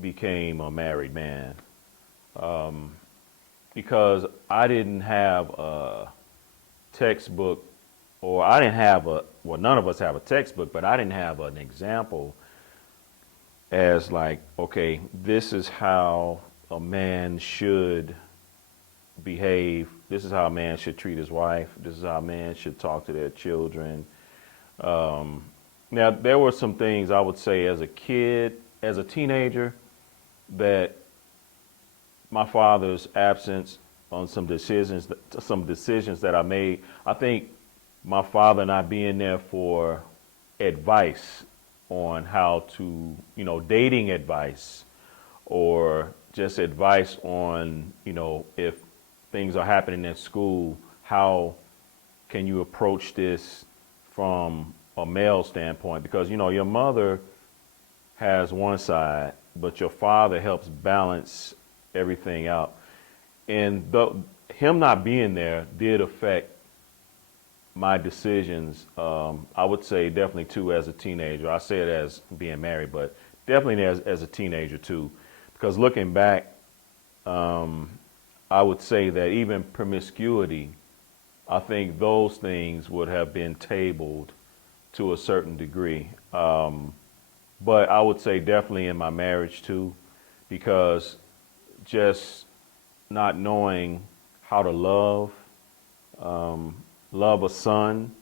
became a married man. Because I didn't have a textbook, or I didn't have none of us have a textbook, but I didn't have an example as like, okay, this is how a man should behave. This is how a man should treat his wife. This is how a man should talk to their children. Now, there were some things I would say as a kid, as a teenager, that my father's absence on some decisions that I made. I think my father not being there for advice on how to, dating advice, or just advice on, if things are happening at school, how can you approach this from a male standpoint? Because, your mother has one side, but your father helps balance everything out. And him not being there did affect my decisions. I would say definitely too as a teenager. I say it as being married, but definitely as a teenager too. Because looking back, I would say that even promiscuity I think those things would have been tabled to a certain degree. But I would say definitely in my marriage too, because just not knowing how to love a son.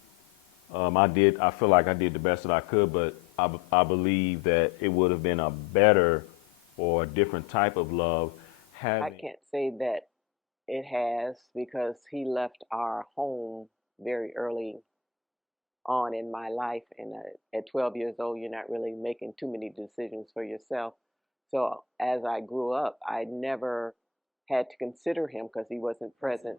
I feel like I did the best that I could, but I believe that it would have been a better or a different type of love I having. can't say that it has because he left our home very early on in my life. And at 12 years old, you're not really making too many decisions for yourself. So as I grew up, I never had to consider him because he wasn't present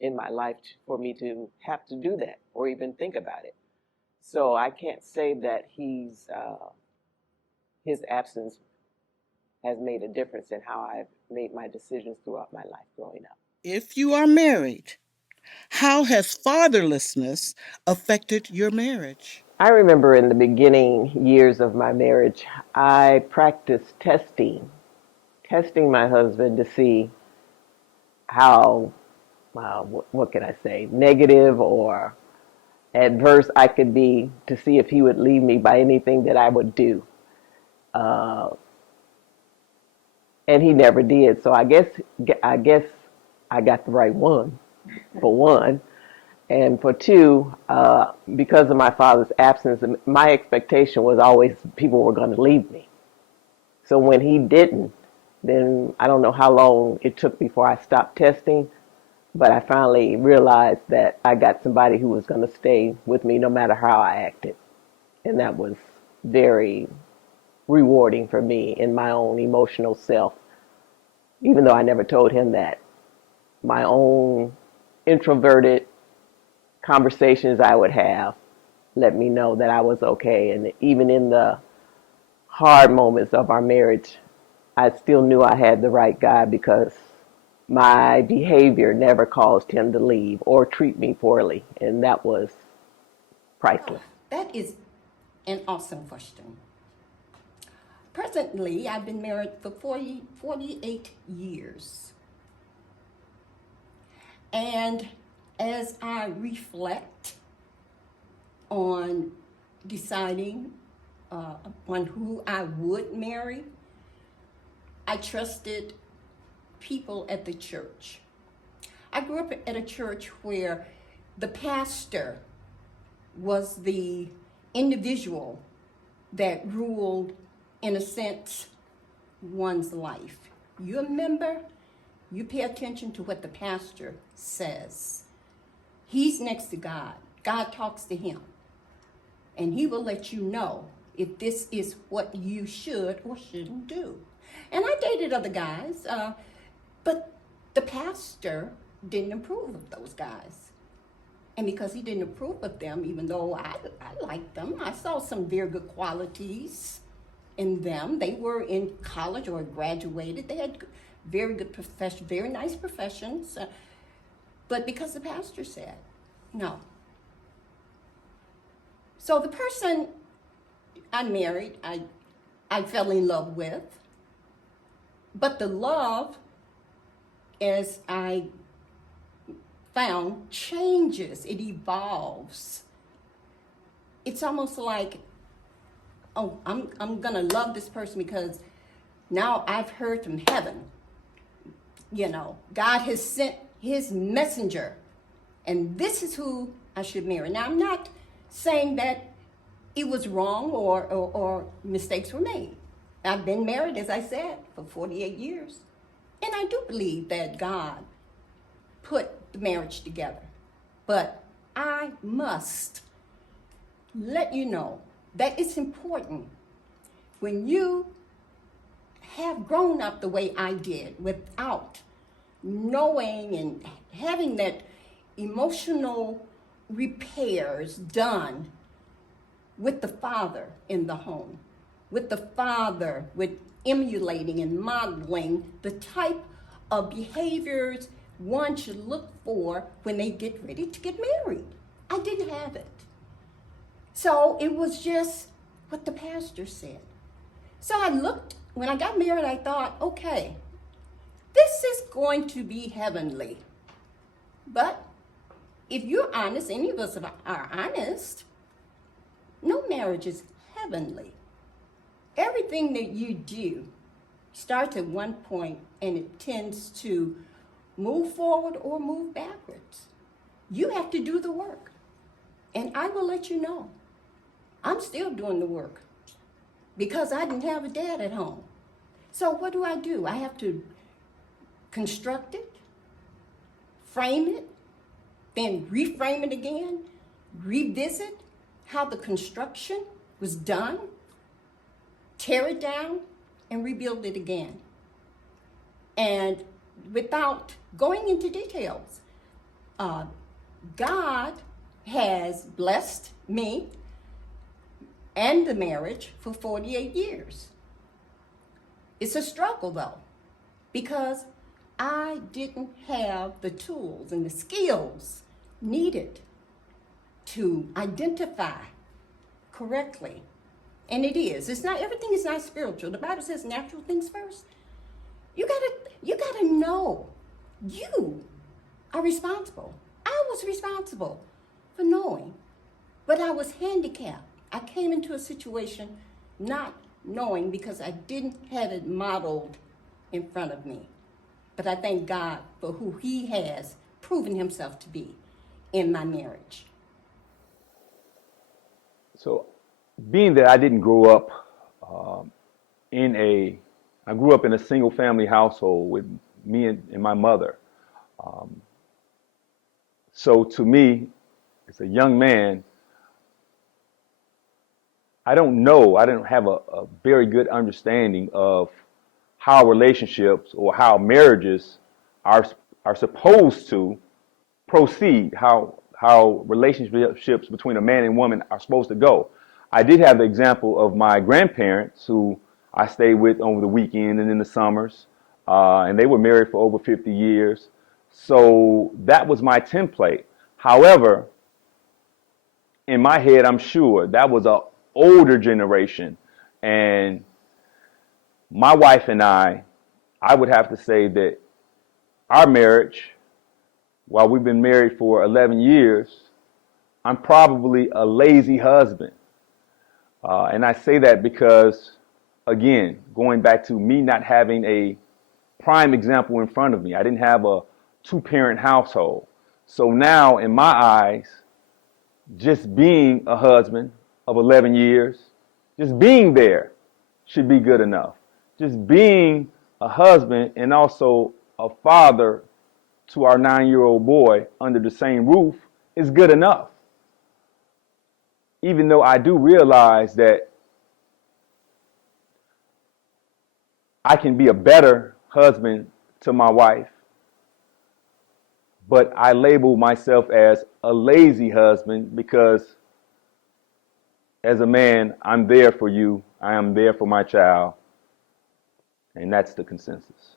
in my life for me to have to do that or even think about it. So I can't say that his absence has made a difference in how I've made my decisions throughout my life growing up. If you are married, how has fatherlessness affected your marriage? I remember in the beginning years of my marriage, I practiced testing my husband to see how, what can I say, negative or adverse I could be to see if he would leave me by anything that I would do. Uh, and he never did. So I guess I got the right one, for one. And for two, because of my father's absence, my expectation was always people were going to leave me. So when he didn't, then I don't know how long it took before I stopped testing, but I finally realized that I got somebody who was going to stay with me no matter how I acted. And that was very rewarding for me in my own emotional self, even though I never told him that. My own introverted conversations I would have let me know that I was okay. And even in the hard moments of our marriage, I still knew I had the right guy because my behavior never caused him to leave or treat me poorly. And that was priceless. That is an awesome question. Presently, I've been married for 48 years. And as I reflect on deciding on who I would marry, I trusted people at the church. I grew up at a church where the pastor was the individual that ruled, in a sense, one's life. You remember, you pay attention to what the pastor says. He's next to God. God talks to him. And he will let you know if this is what you should or shouldn't do. And I dated other guys, but the pastor didn't approve of those guys. And because he didn't approve of them, even though I liked them, I saw some very good qualities in them. They were in college or graduated. They had very good profession, very nice professions. But because the pastor said no. So the person I married, I fell in love with. But the love, as I found, changes, it evolves. It's almost like, oh, I'm gonna love this person because now I've heard from heaven. You know, God has sent his messenger, and this is who I should marry. Now, I'm not saying that it was wrong or mistakes were made. I've been married, as I said, for 48 years. And I do believe that God put the marriage together. But I must let you know that it's important when you have grown up the way I did without knowing and having that emotional repairs done with the father in the home, with the father, with emulating and modeling the type of behaviors one should look for when they get ready to get married. I didn't have it. So it was just what the pastor said. So when I got married, I thought, okay, this is going to be heavenly. But if you're honest, any of us are honest, no marriage is heavenly. Everything that you do starts at one point and it tends to move forward or move backwards. You have to do the work. And I will let you know, I'm still doing the work because I didn't have a dad at home. So what do? I have to construct it, frame it, then reframe it again, revisit how the construction was done, tear it down, and rebuild it again. And without going into details, uh, God has blessed me and the marriage for 48 years. It's a struggle though, because I didn't have the tools and the skills needed to identify correctly. And it is. It's not, everything is not spiritual. The Bible says natural things first. You gotta know you are responsible. I was responsible for knowing, but I was handicapped. I came into a situation not knowing because I didn't have it modeled in front of me. But I thank God for who He has proven Himself to be in my marriage. So, being that I didn't grow up I grew up in a single family household with me and my mother. So to me, as a young man, I don't have a very good understanding of how relationships or how marriages are are supposed to proceed, how relationships between a man and woman are supposed to go. I did have the example of my grandparents who I stayed with over the weekend and in the summers, and they were married for over 50 years. So that was my template. However, in my head, I'm sure that was a older generation, and my wife and I would have to say that our marriage, while we've been married for 11 years, I'm probably a lazy husband. And I say that because, again, going back to me not having a prime example in front of me, I didn't have a two-parent household. So now, in my eyes, just being a husband of 11 years, just being there should be good enough. Just being a husband and also a father to our 9-year-old boy under the same roof is good enough. Even though I do realize that I can be a better husband to my wife, but I label myself as a lazy husband because as a man, I'm there for you. I am there for my child. And that's the consensus.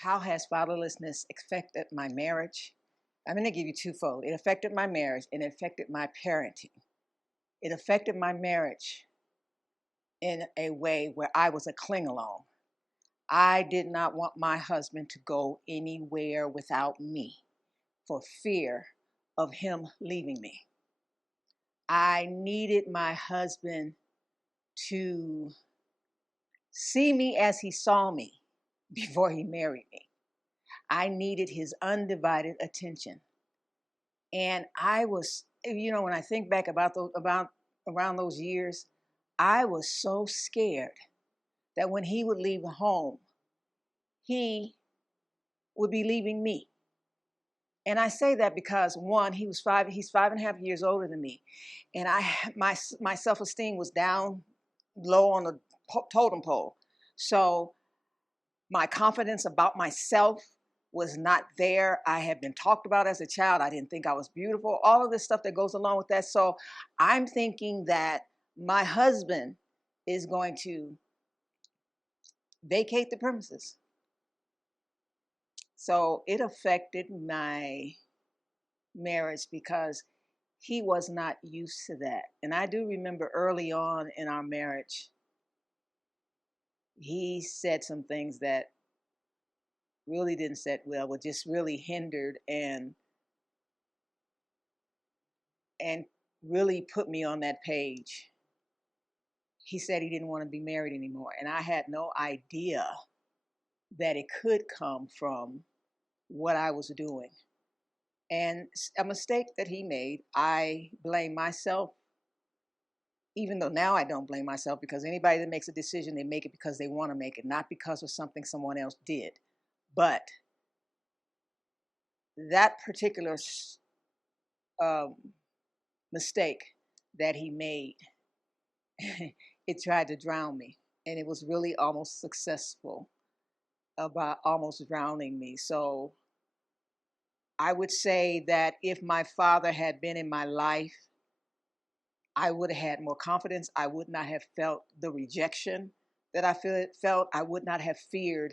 How has fatherlessness affected my marriage? I'm going to give you twofold. It affected my marriage and it affected my parenting. It affected my marriage in a way where I was a cling along. I did not want my husband to go anywhere without me for fear of him leaving me. I needed my husband to see me as he saw me before he married me. I needed his undivided attention. And I was, when I think back about around those years, I was so scared that when he would leave the home, he would be leaving me. And I say that because one, he's 5.5 years older than me. And my self-esteem was down low on the totem pole. So my confidence about myself was not there. I had been talked about as a child. I didn't think I was beautiful. All of this stuff that goes along with that. So I'm thinking that my husband is going to vacate the premises. So it affected my marriage because he was not used to that. And I do remember early on in our marriage, he said some things that really didn't sit well, but just really hindered and and really put me on that page. He said he didn't want to be married anymore. And I had no idea that it could come from what I was doing. And a mistake that he made, I blame myself, even though now I don't blame myself, because anybody that makes a decision, they make it because they want to make it, not because of something someone else did. But that particular mistake that he made, it tried to drown me. And it was really almost successful about almost drowning me. So I would say that if my father had been in my life, I would have had more confidence. I would not have felt the rejection that I felt. I would not have feared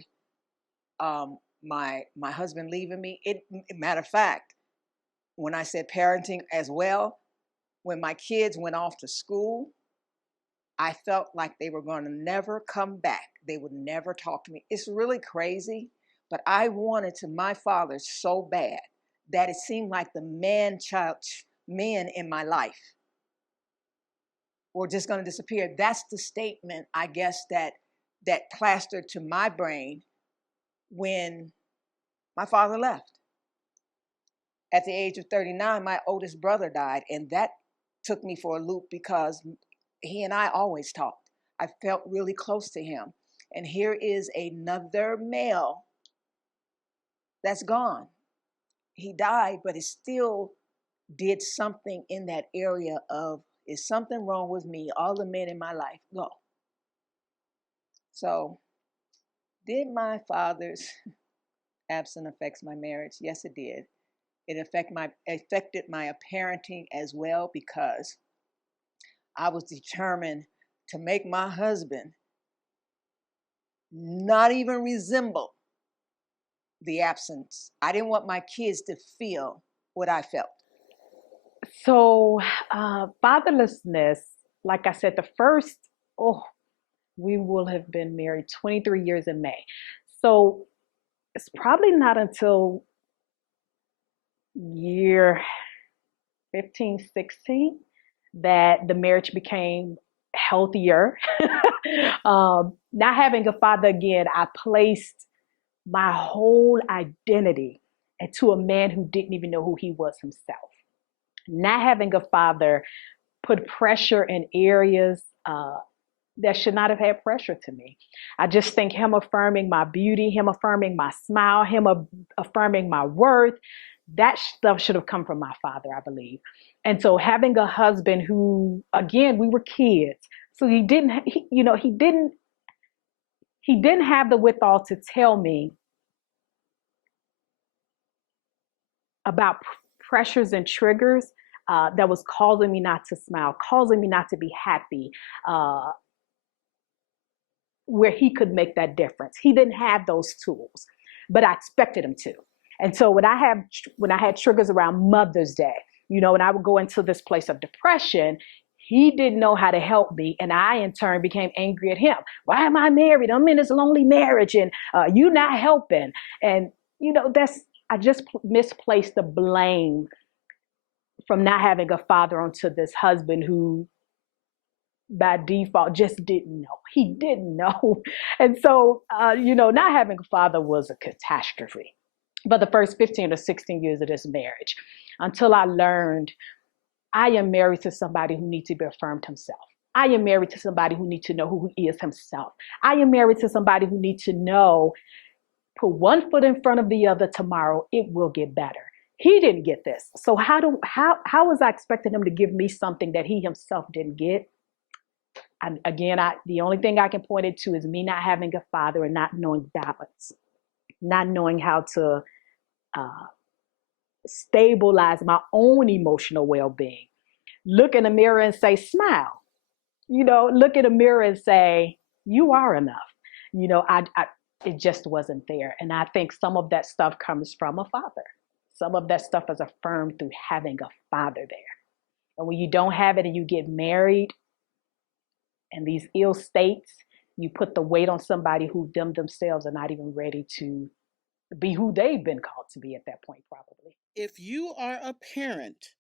my husband leaving me. Matter of fact, when I said parenting as well, when my kids went off to school, I felt like they were going to never come back. They would never talk to me. It's really crazy, but I wanted to my father so bad that it seemed like the men in my life were just going to disappear. That's the statement, I guess, that plastered to my brain when my father left. At the age of 39, my oldest brother died, and that took me for a loop because he and I always talked. I felt really close to him. And here is another male that's gone. He died, but it still did something in that area of, is something wrong with me? All the men in my life go. So, did my father's absence affect my marriage? Yes, it did. It affected my parenting as well, because I was determined to make my husband not even resemble the absence. I didn't want my kids to feel what I felt. So, fatherlessness, like I said, we will have been married 23 years in May. So it's probably not until year 15, 16 that the marriage became healthier. Not having a father again, I placed my whole identity into a man who didn't even know who he was himself. Not having a father put pressure in areas that should not have had pressure to me. I just think him affirming my beauty, him affirming my smile, him affirming my worth, that stuff should have come from my father, I believe. And so having a husband who, again, we were kids, so he didn't have the wherewithal to tell me about pressures and triggers that was causing me not to smile, causing me not to be happy, where he could make that difference. He didn't have those tools, but I expected him to. And so when I had triggers around Mother's Day, when I would go into this place of depression, he didn't know how to help me, and I in turn became angry at him. Why am I married? I'm in this lonely marriage, and you not helping. And I just misplaced the blame from not having a father onto this husband who by default just didn't know. He didn't know. And so, not having a father was a catastrophe. But the first 15 or 16 years of this marriage, until I learned I am married to somebody who needs to be affirmed himself. I am married to somebody who needs to know who he is himself. I am married to somebody who needs to know, put one foot in front of the other tomorrow, it will get better. He didn't get this. So how was I expecting him to give me something that he himself didn't get? And again, the only thing I can point it to is me not having a father and not knowing balance, not knowing how to stabilize my own emotional well-being. Look in the mirror and say, smile. Look in the mirror and say, you are enough. It just wasn't there. And I think some of that stuff comes from a father. Some of that stuff is affirmed through having a father there. And when you don't have it and you get married and these ill states, you put the weight on somebody who themselves are not even ready to be who they've been called to be at that point, probably. If you are a parent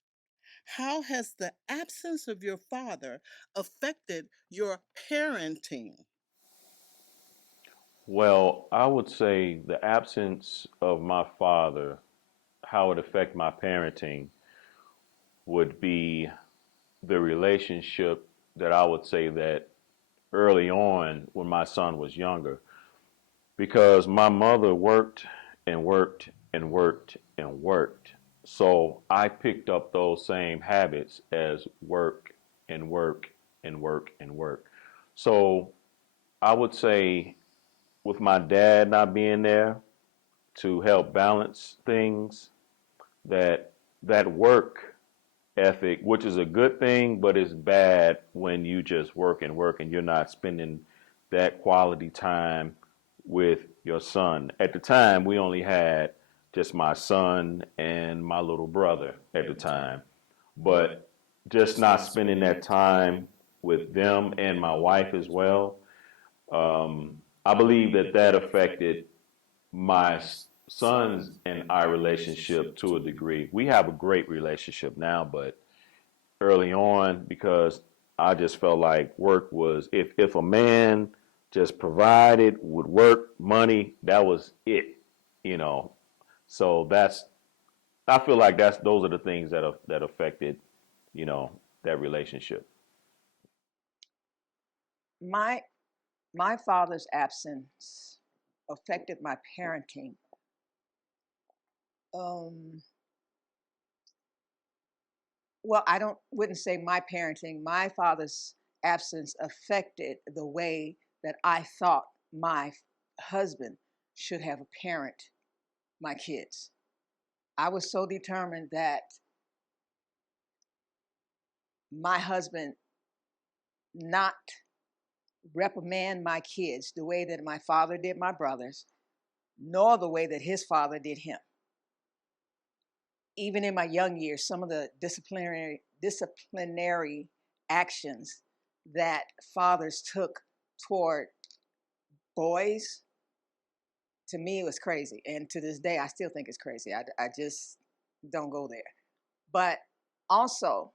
How has the absence of your father affected your parenting? Well, I would say the absence of my father, how it affect my parenting would be the relationship that I would say that early on when my son was younger, because my mother worked and worked and worked and worked. So I picked up those same habits as work and work and work and work. So I would say with my dad not being there to help balance things, that that work ethic, which is a good thing, but it's bad when you just work and work and you're not spending that quality time with your son. At the time, we only had just my son and my little brother at the time, but just not spending that time with them and my wife as well. I believe that that affected my son's and I relationship to a degree. We have a great relationship now, but early on, because I just felt like work was, if a man just provided would work money, that was it, you know. So that's, I feel like that's, those are the things that affected, you know, that relationship. My my father's absence affected my parenting. Um, well, I don't wouldn't say my parenting. My father's absence affected the way that I thought my husband should have parent my kids. I was so determined that my husband not reprimand my kids the way that my father did my brothers, nor the way that his father did him. Even in my young years, some of the disciplinary actions that fathers took toward boys, to me, it was crazy. And to this day, I still think it's crazy. I just don't go there. But also,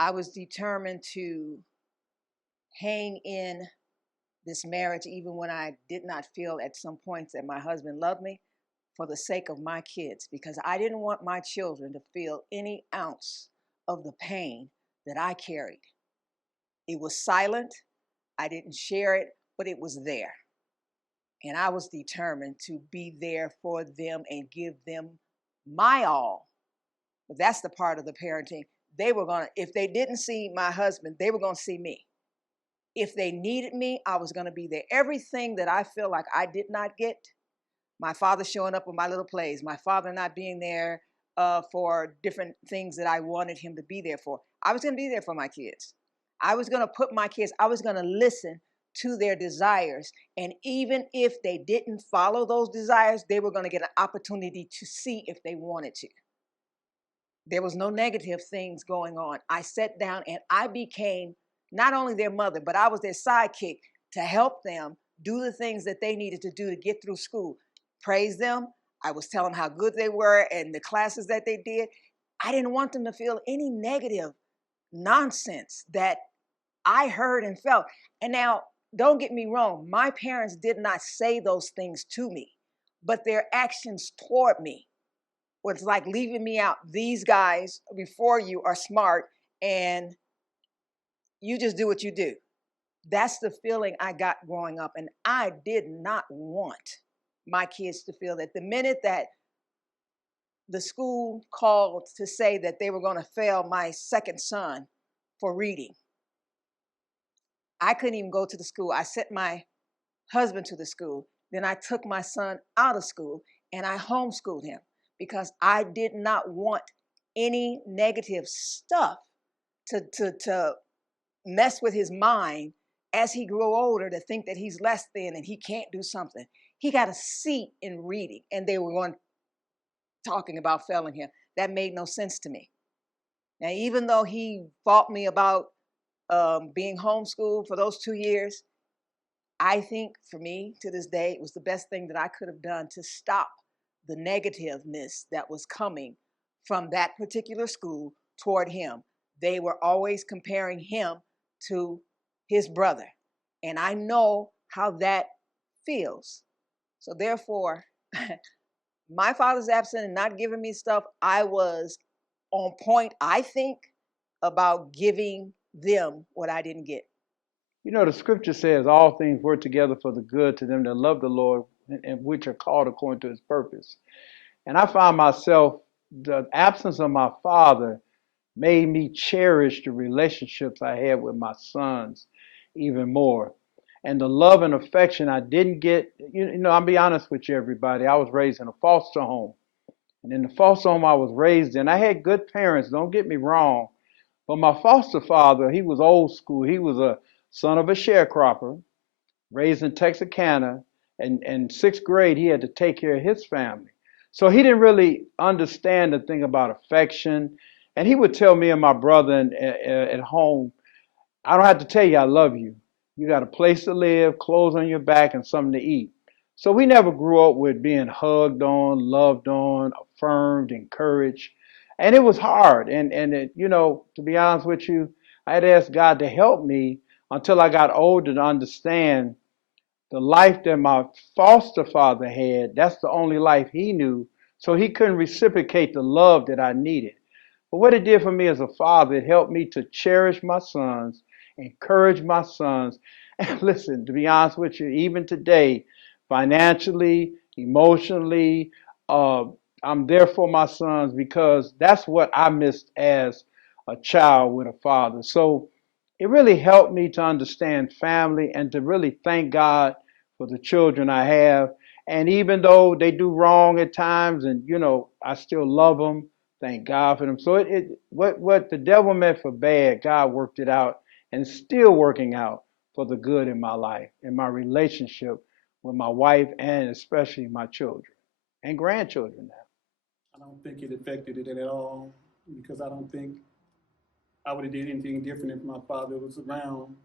I was determined to hang in this marriage even when I did not feel at some points that my husband loved me, for the sake of my kids, because I didn't want my children to feel any ounce of the pain that I carried. It was silent. I didn't share it, but it was there. And I was determined to be there for them and give them my all. But that's the part of the parenting. They were going to, if they didn't see my husband, they were going to see me. If they needed me, I was going to be there. Everything that I feel like I did not get, my father showing up with my little plays, my father not being there for different things that I wanted him to be there for. I was going to be there for my kids. I was going to put my kids, I was going to listen to their desires. And even if they didn't follow those desires, they were going to get an opportunity to see if they wanted to. There was no negative things going on. I sat down and I became not only their mother, but I was their sidekick to help them do the things that they needed to do to get through school. Praise them. I was telling them how good they were and the classes that they did. I didn't want them to feel any negative nonsense that I heard and felt. And now, don't get me wrong, my parents did not say those things to me, but their actions toward me was like leaving me out. These guys before you are smart and you just do what you do. That's the feeling I got growing up. And I did not want my kids to feel that the minute that the school called to say that they were going to fail my second son for reading, I couldn't even go to the school. I sent my husband to the school. Then I took my son out of school and I homeschooled him because I did not want any negative stuff to mess with his mind as he grew older, to think that he's less than and he can't do something. He got a C in reading and they were going talking about failing him. That made no sense to me. Now, even though he fought me about being homeschooled for those 2 years, I think for me to this day, it was the best thing that I could have done to stop the negativeness that was coming from that particular school toward him. They were always comparing him to his brother. And I know how that feels. So therefore, my father's absent and not giving me stuff, I was on point, I think, about giving them what I didn't get. You know, the scripture says all things work together for the good to them that love the Lord and which are called according to his purpose. And I found myself, the absence of my father made me cherish the relationships I had with my sons even more. And the love and affection I didn't get, I'll be honest with you, everybody. I was raised in a foster home. And in the foster home I was raised in, I had good parents, don't get me wrong. But my foster father, he was old school. He was a son of a sharecropper, raised in Texarkana. And in sixth grade, he had to take care of his family. So he didn't really understand the thing about affection. And he would tell me and my brother at home, I don't have to tell you I love you. You got a place to live, clothes on your back, and something to eat. So we never grew up with being hugged on, loved on, affirmed, encouraged. And it was hard. And to be honest with you, I had asked God to help me until I got older to understand the life that my foster father had. That's the only life he knew. So he couldn't reciprocate the love that I needed. But what it did for me as a father, it helped me to cherish my sons, encourage my sons. And listen, to be honest with you, even today, financially, emotionally, I'm there for my sons because that's what I missed as a child with a father. So it really helped me to understand family and to really thank God for the children I have. And even though they do wrong at times, and I still love them. Thank God for them. So what the devil meant for bad, God worked it out, and it's still working out for the good in my life, in my relationship with my wife, and especially my children and grandchildren now. I don't think it affected it at all because I don't think I would have did anything different if my father was around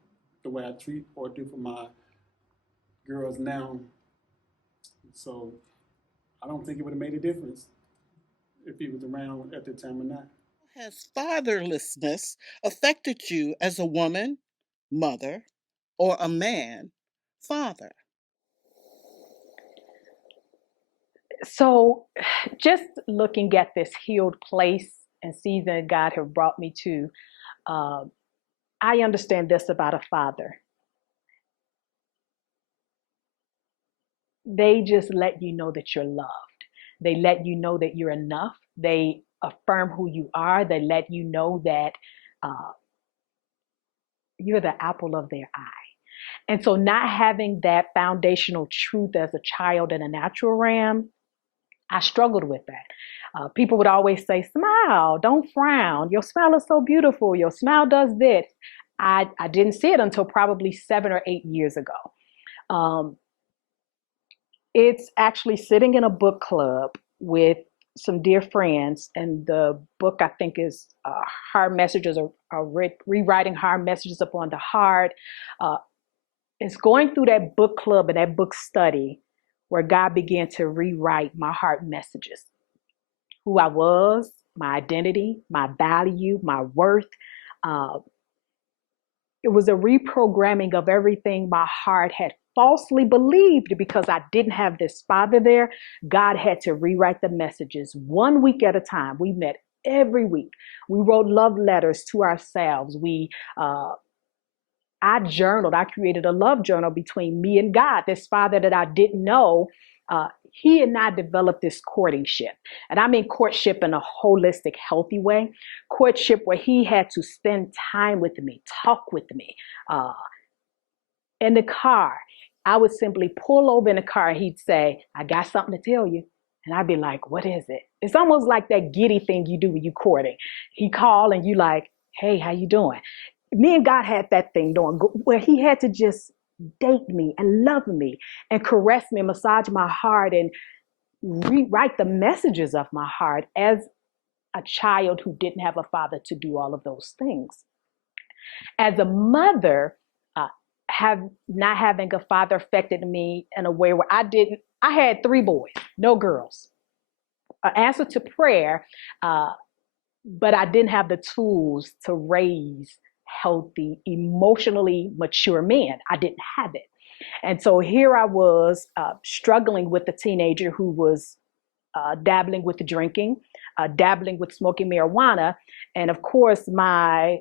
the way I treat or do for my girls now. So I don't think it would have made a difference if he was around at the time or not. Has fatherlessness affected you as a woman, mother, or a man, father? So, just looking at this healed place and season God have brought me to, uh, I understand this about a father. They just let you know that you're loved. They let you know that you're enough. They affirm who you are. They let you know that uh, you're the apple of their eye. And so, not having that foundational truth as a child in a natural realm, I struggled with that. People would always say, smile, don't frown. Your smile is so beautiful. Your smile does this. I didn't see it until probably 7 or 8 years ago. It's actually sitting in a book club with some dear friends, and the book I think is Hard Messages, or Rewriting Hard Messages Upon the Heart. It's going through that book club and that book study where God began to rewrite my heart messages. Who I was, my identity, my value, my worth. Uh, it was a reprogramming of everything my heart had falsely believed because I didn't have this father there. God had to rewrite the messages 1 week at a time. We met every week. We wrote love letters to ourselves. I journaled. I created a love journal between me and God, this father that I didn't know. He and I developed this courtship. And I mean courtship in a holistic, healthy way. Courtship where he had to spend time with me, talk with me. In the car, I would simply pull over in the car and he'd say, I got something to tell you. And I'd be like, what is it? It's almost like that giddy thing you do when you courting. He called and you like, hey, how you doing? Me and God had that thing going where he had to just date me and love me and caress me and massage my heart and rewrite the messages of my heart as a child who didn't have a father to do all of those things. As a mother, not having a father affected me in a way where I had 3 boys, no girls. An answer to prayer, but I didn't have the tools to raise healthy, emotionally mature men. I didn't have it. And so here I was struggling with a teenager who was dabbling with drinking, dabbling with smoking marijuana. And of course, my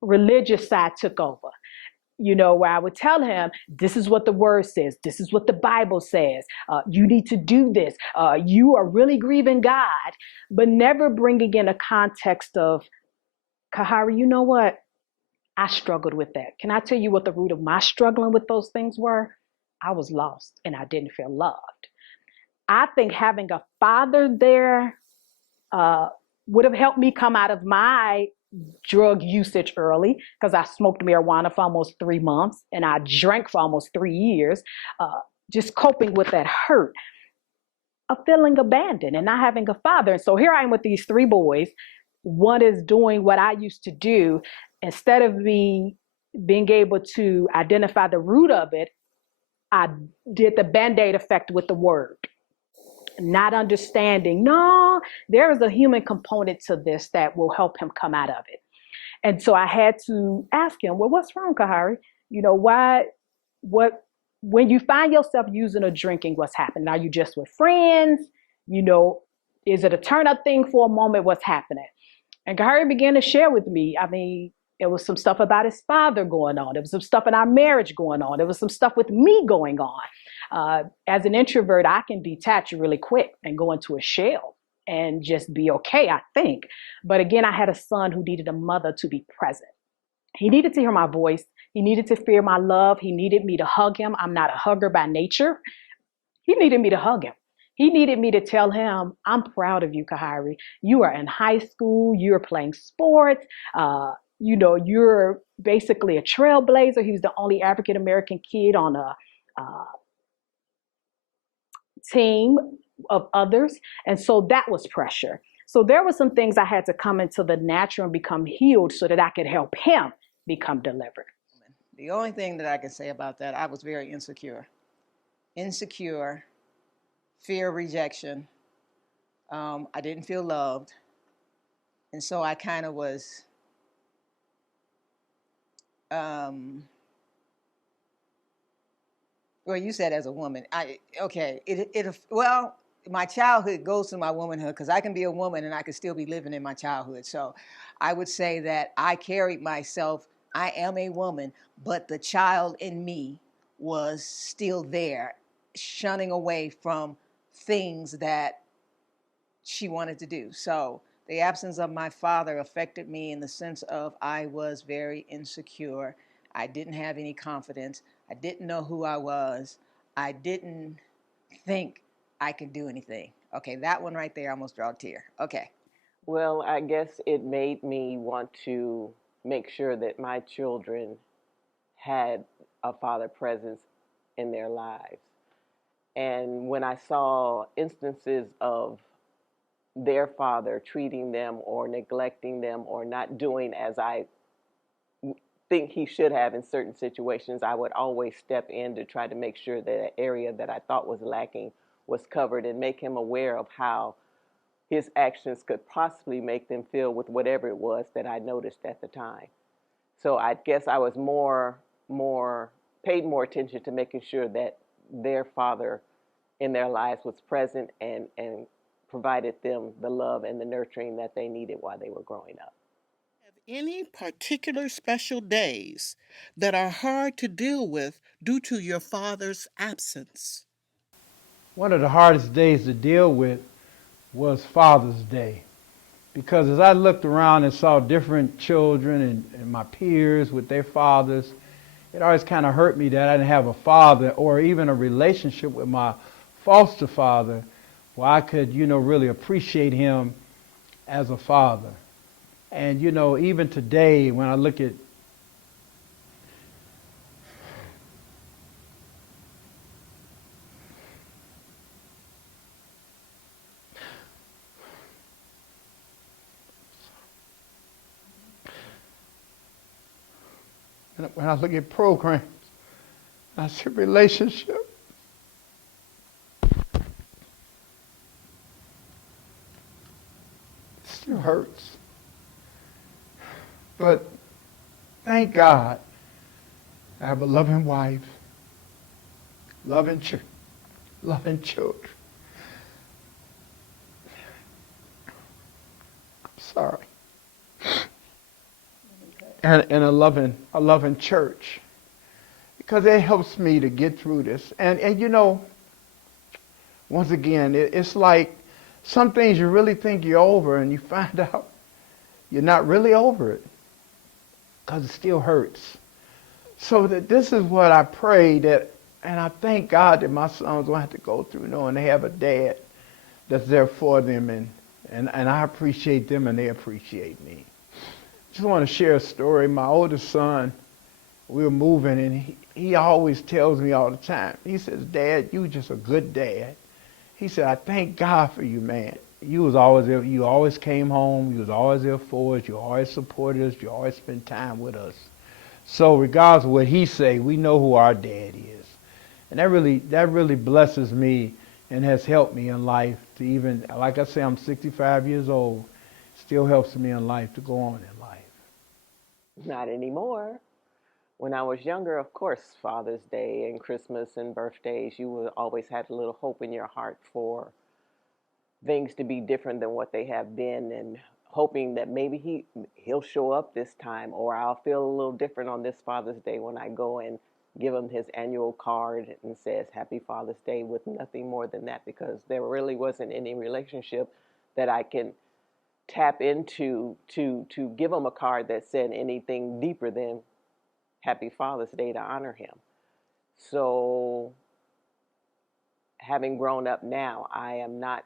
religious side took over. Where I would tell him, this is what the word says. This is what the Bible says. You need to do this. You are really grieving God, but never bringing in a context of, Kahari, you know what? I struggled with that. Can I tell you what the root of my struggling with those things were? I was lost and I didn't feel loved. I think having a father there would have helped me come out of my drug usage early, because I smoked marijuana for almost 3 months and I drank for almost 3 years, just coping with that hurt of feeling abandoned and not having a father. And so here I am with these 3 boys. One is doing what I used to do. Instead of me being able to identify the root of it, I did the Band-Aid effect with the word, not understanding, no, there is a human component to this that will help him come out of it. And so I had to ask him, well, what's wrong, Kahari? When you find yourself using or drinking, what's happening? Are you just with friends? Is it a turn up thing for a moment? What's happening? And Kahari began to share with me. I mean, there was some stuff about his father going on. There was some stuff in our marriage going on. There was some stuff with me going on. As an introvert, I can detach really quick and go into a shell and just be okay, I think. But again, I had a son who needed a mother to be present. He needed to hear my voice. He needed to feel my love. He needed me to hug him. I'm not a hugger by nature. He needed me to hug him. He needed me to tell him, I'm proud of you, Kahari. You are in high school. You're playing sports. You're basically a trailblazer. He was the only African-American kid on a team of others. And so that was pressure. So there were some things I had to come into the natural and become healed so that I could help him become delivered. The only thing that I can say about that, I was very insecure. Insecure, fear of rejection. I didn't feel loved. And so I kind of was well, you said as a woman. My childhood goes to my womanhood, because I can be a woman and I can still be living in my childhood. So I would say that I carried myself, I am a woman, but the child in me was still there, shunning away from things that she wanted to do. So the absence of my father affected me in the sense of I was very insecure. I didn't have any confidence. I didn't know who I was. I didn't think I could do anything. Okay, that one right there, I almost draw a tear. Okay. Well, I guess it made me want to make sure that my children had a father presence in their lives. And when I saw instances of their father treating them or neglecting them or not doing as I think he should have in certain situations, I would always step in to try to make sure that an area that I thought was lacking was covered and make him aware of how his actions could possibly make them feel with whatever it was that I noticed at the time. So I guess I was paid more attention to making sure that their father in their lives was present and provided them the love and the nurturing that they needed while they were growing up. Have any particular special days that are hard to deal with due to your father's absence? One of the hardest days to deal with was Father's Day. Because as I looked around and saw different children and my peers with their fathers, it always kind of hurt me that I didn't have a father or even a relationship with my foster father where I could, really appreciate him as a father. And, even today when I look at programs, I see relationship. It hurts. But thank God I have a loving wife, loving children. Sorry. And a loving church. Because it helps me to get through this. And you know, once again, it's like some things you really think you're over and you find out you're not really over it. Because it still hurts. So that this is what I pray that, and I thank God that my sons won't have to go through knowing they have a dad that's there for them, and I appreciate them and they appreciate me. Just want to share a story. My oldest son, we were moving, and he always tells me all the time. He says, "Dad, you just a good dad." He said, "I thank God for you, man. You was always there. You always came home. You was always there for us. You always supported us. You always spent time with us." So regardless of what he say, we know who our dad is. And that really blesses me and has helped me in life to even, like I say, I'm 65 years old. Still helps me in life to go on in life. Not anymore. When I was younger, of course, Father's Day and Christmas and birthdays, you would always have a little hope in your heart for things to be different than what they have been, and hoping that maybe he'll show up this time, or I'll feel a little different on this Father's Day when I go and give him his annual card and says Happy Father's Day, with nothing more than that, because there really wasn't any relationship that I can tap into to give him a card that said anything deeper than Happy Father's Day to honor him. So having grown up now, I am not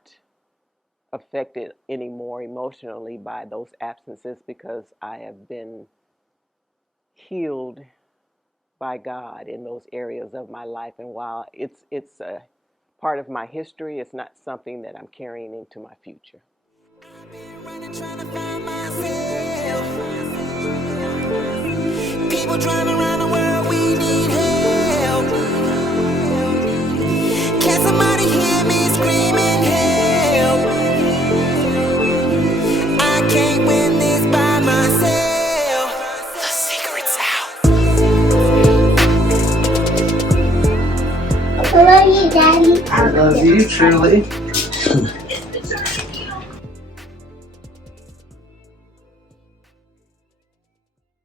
affected anymore emotionally by those absences, because I have been healed by God in those areas of my life. And while it's a part of my history, it's not something that I'm carrying into my future. I've been running, trying to find myself. People driving around the world, we need help. Can somebody hear me screaming help? I can't win this by myself. The secret's out. I love you, Daddy. I love you truly.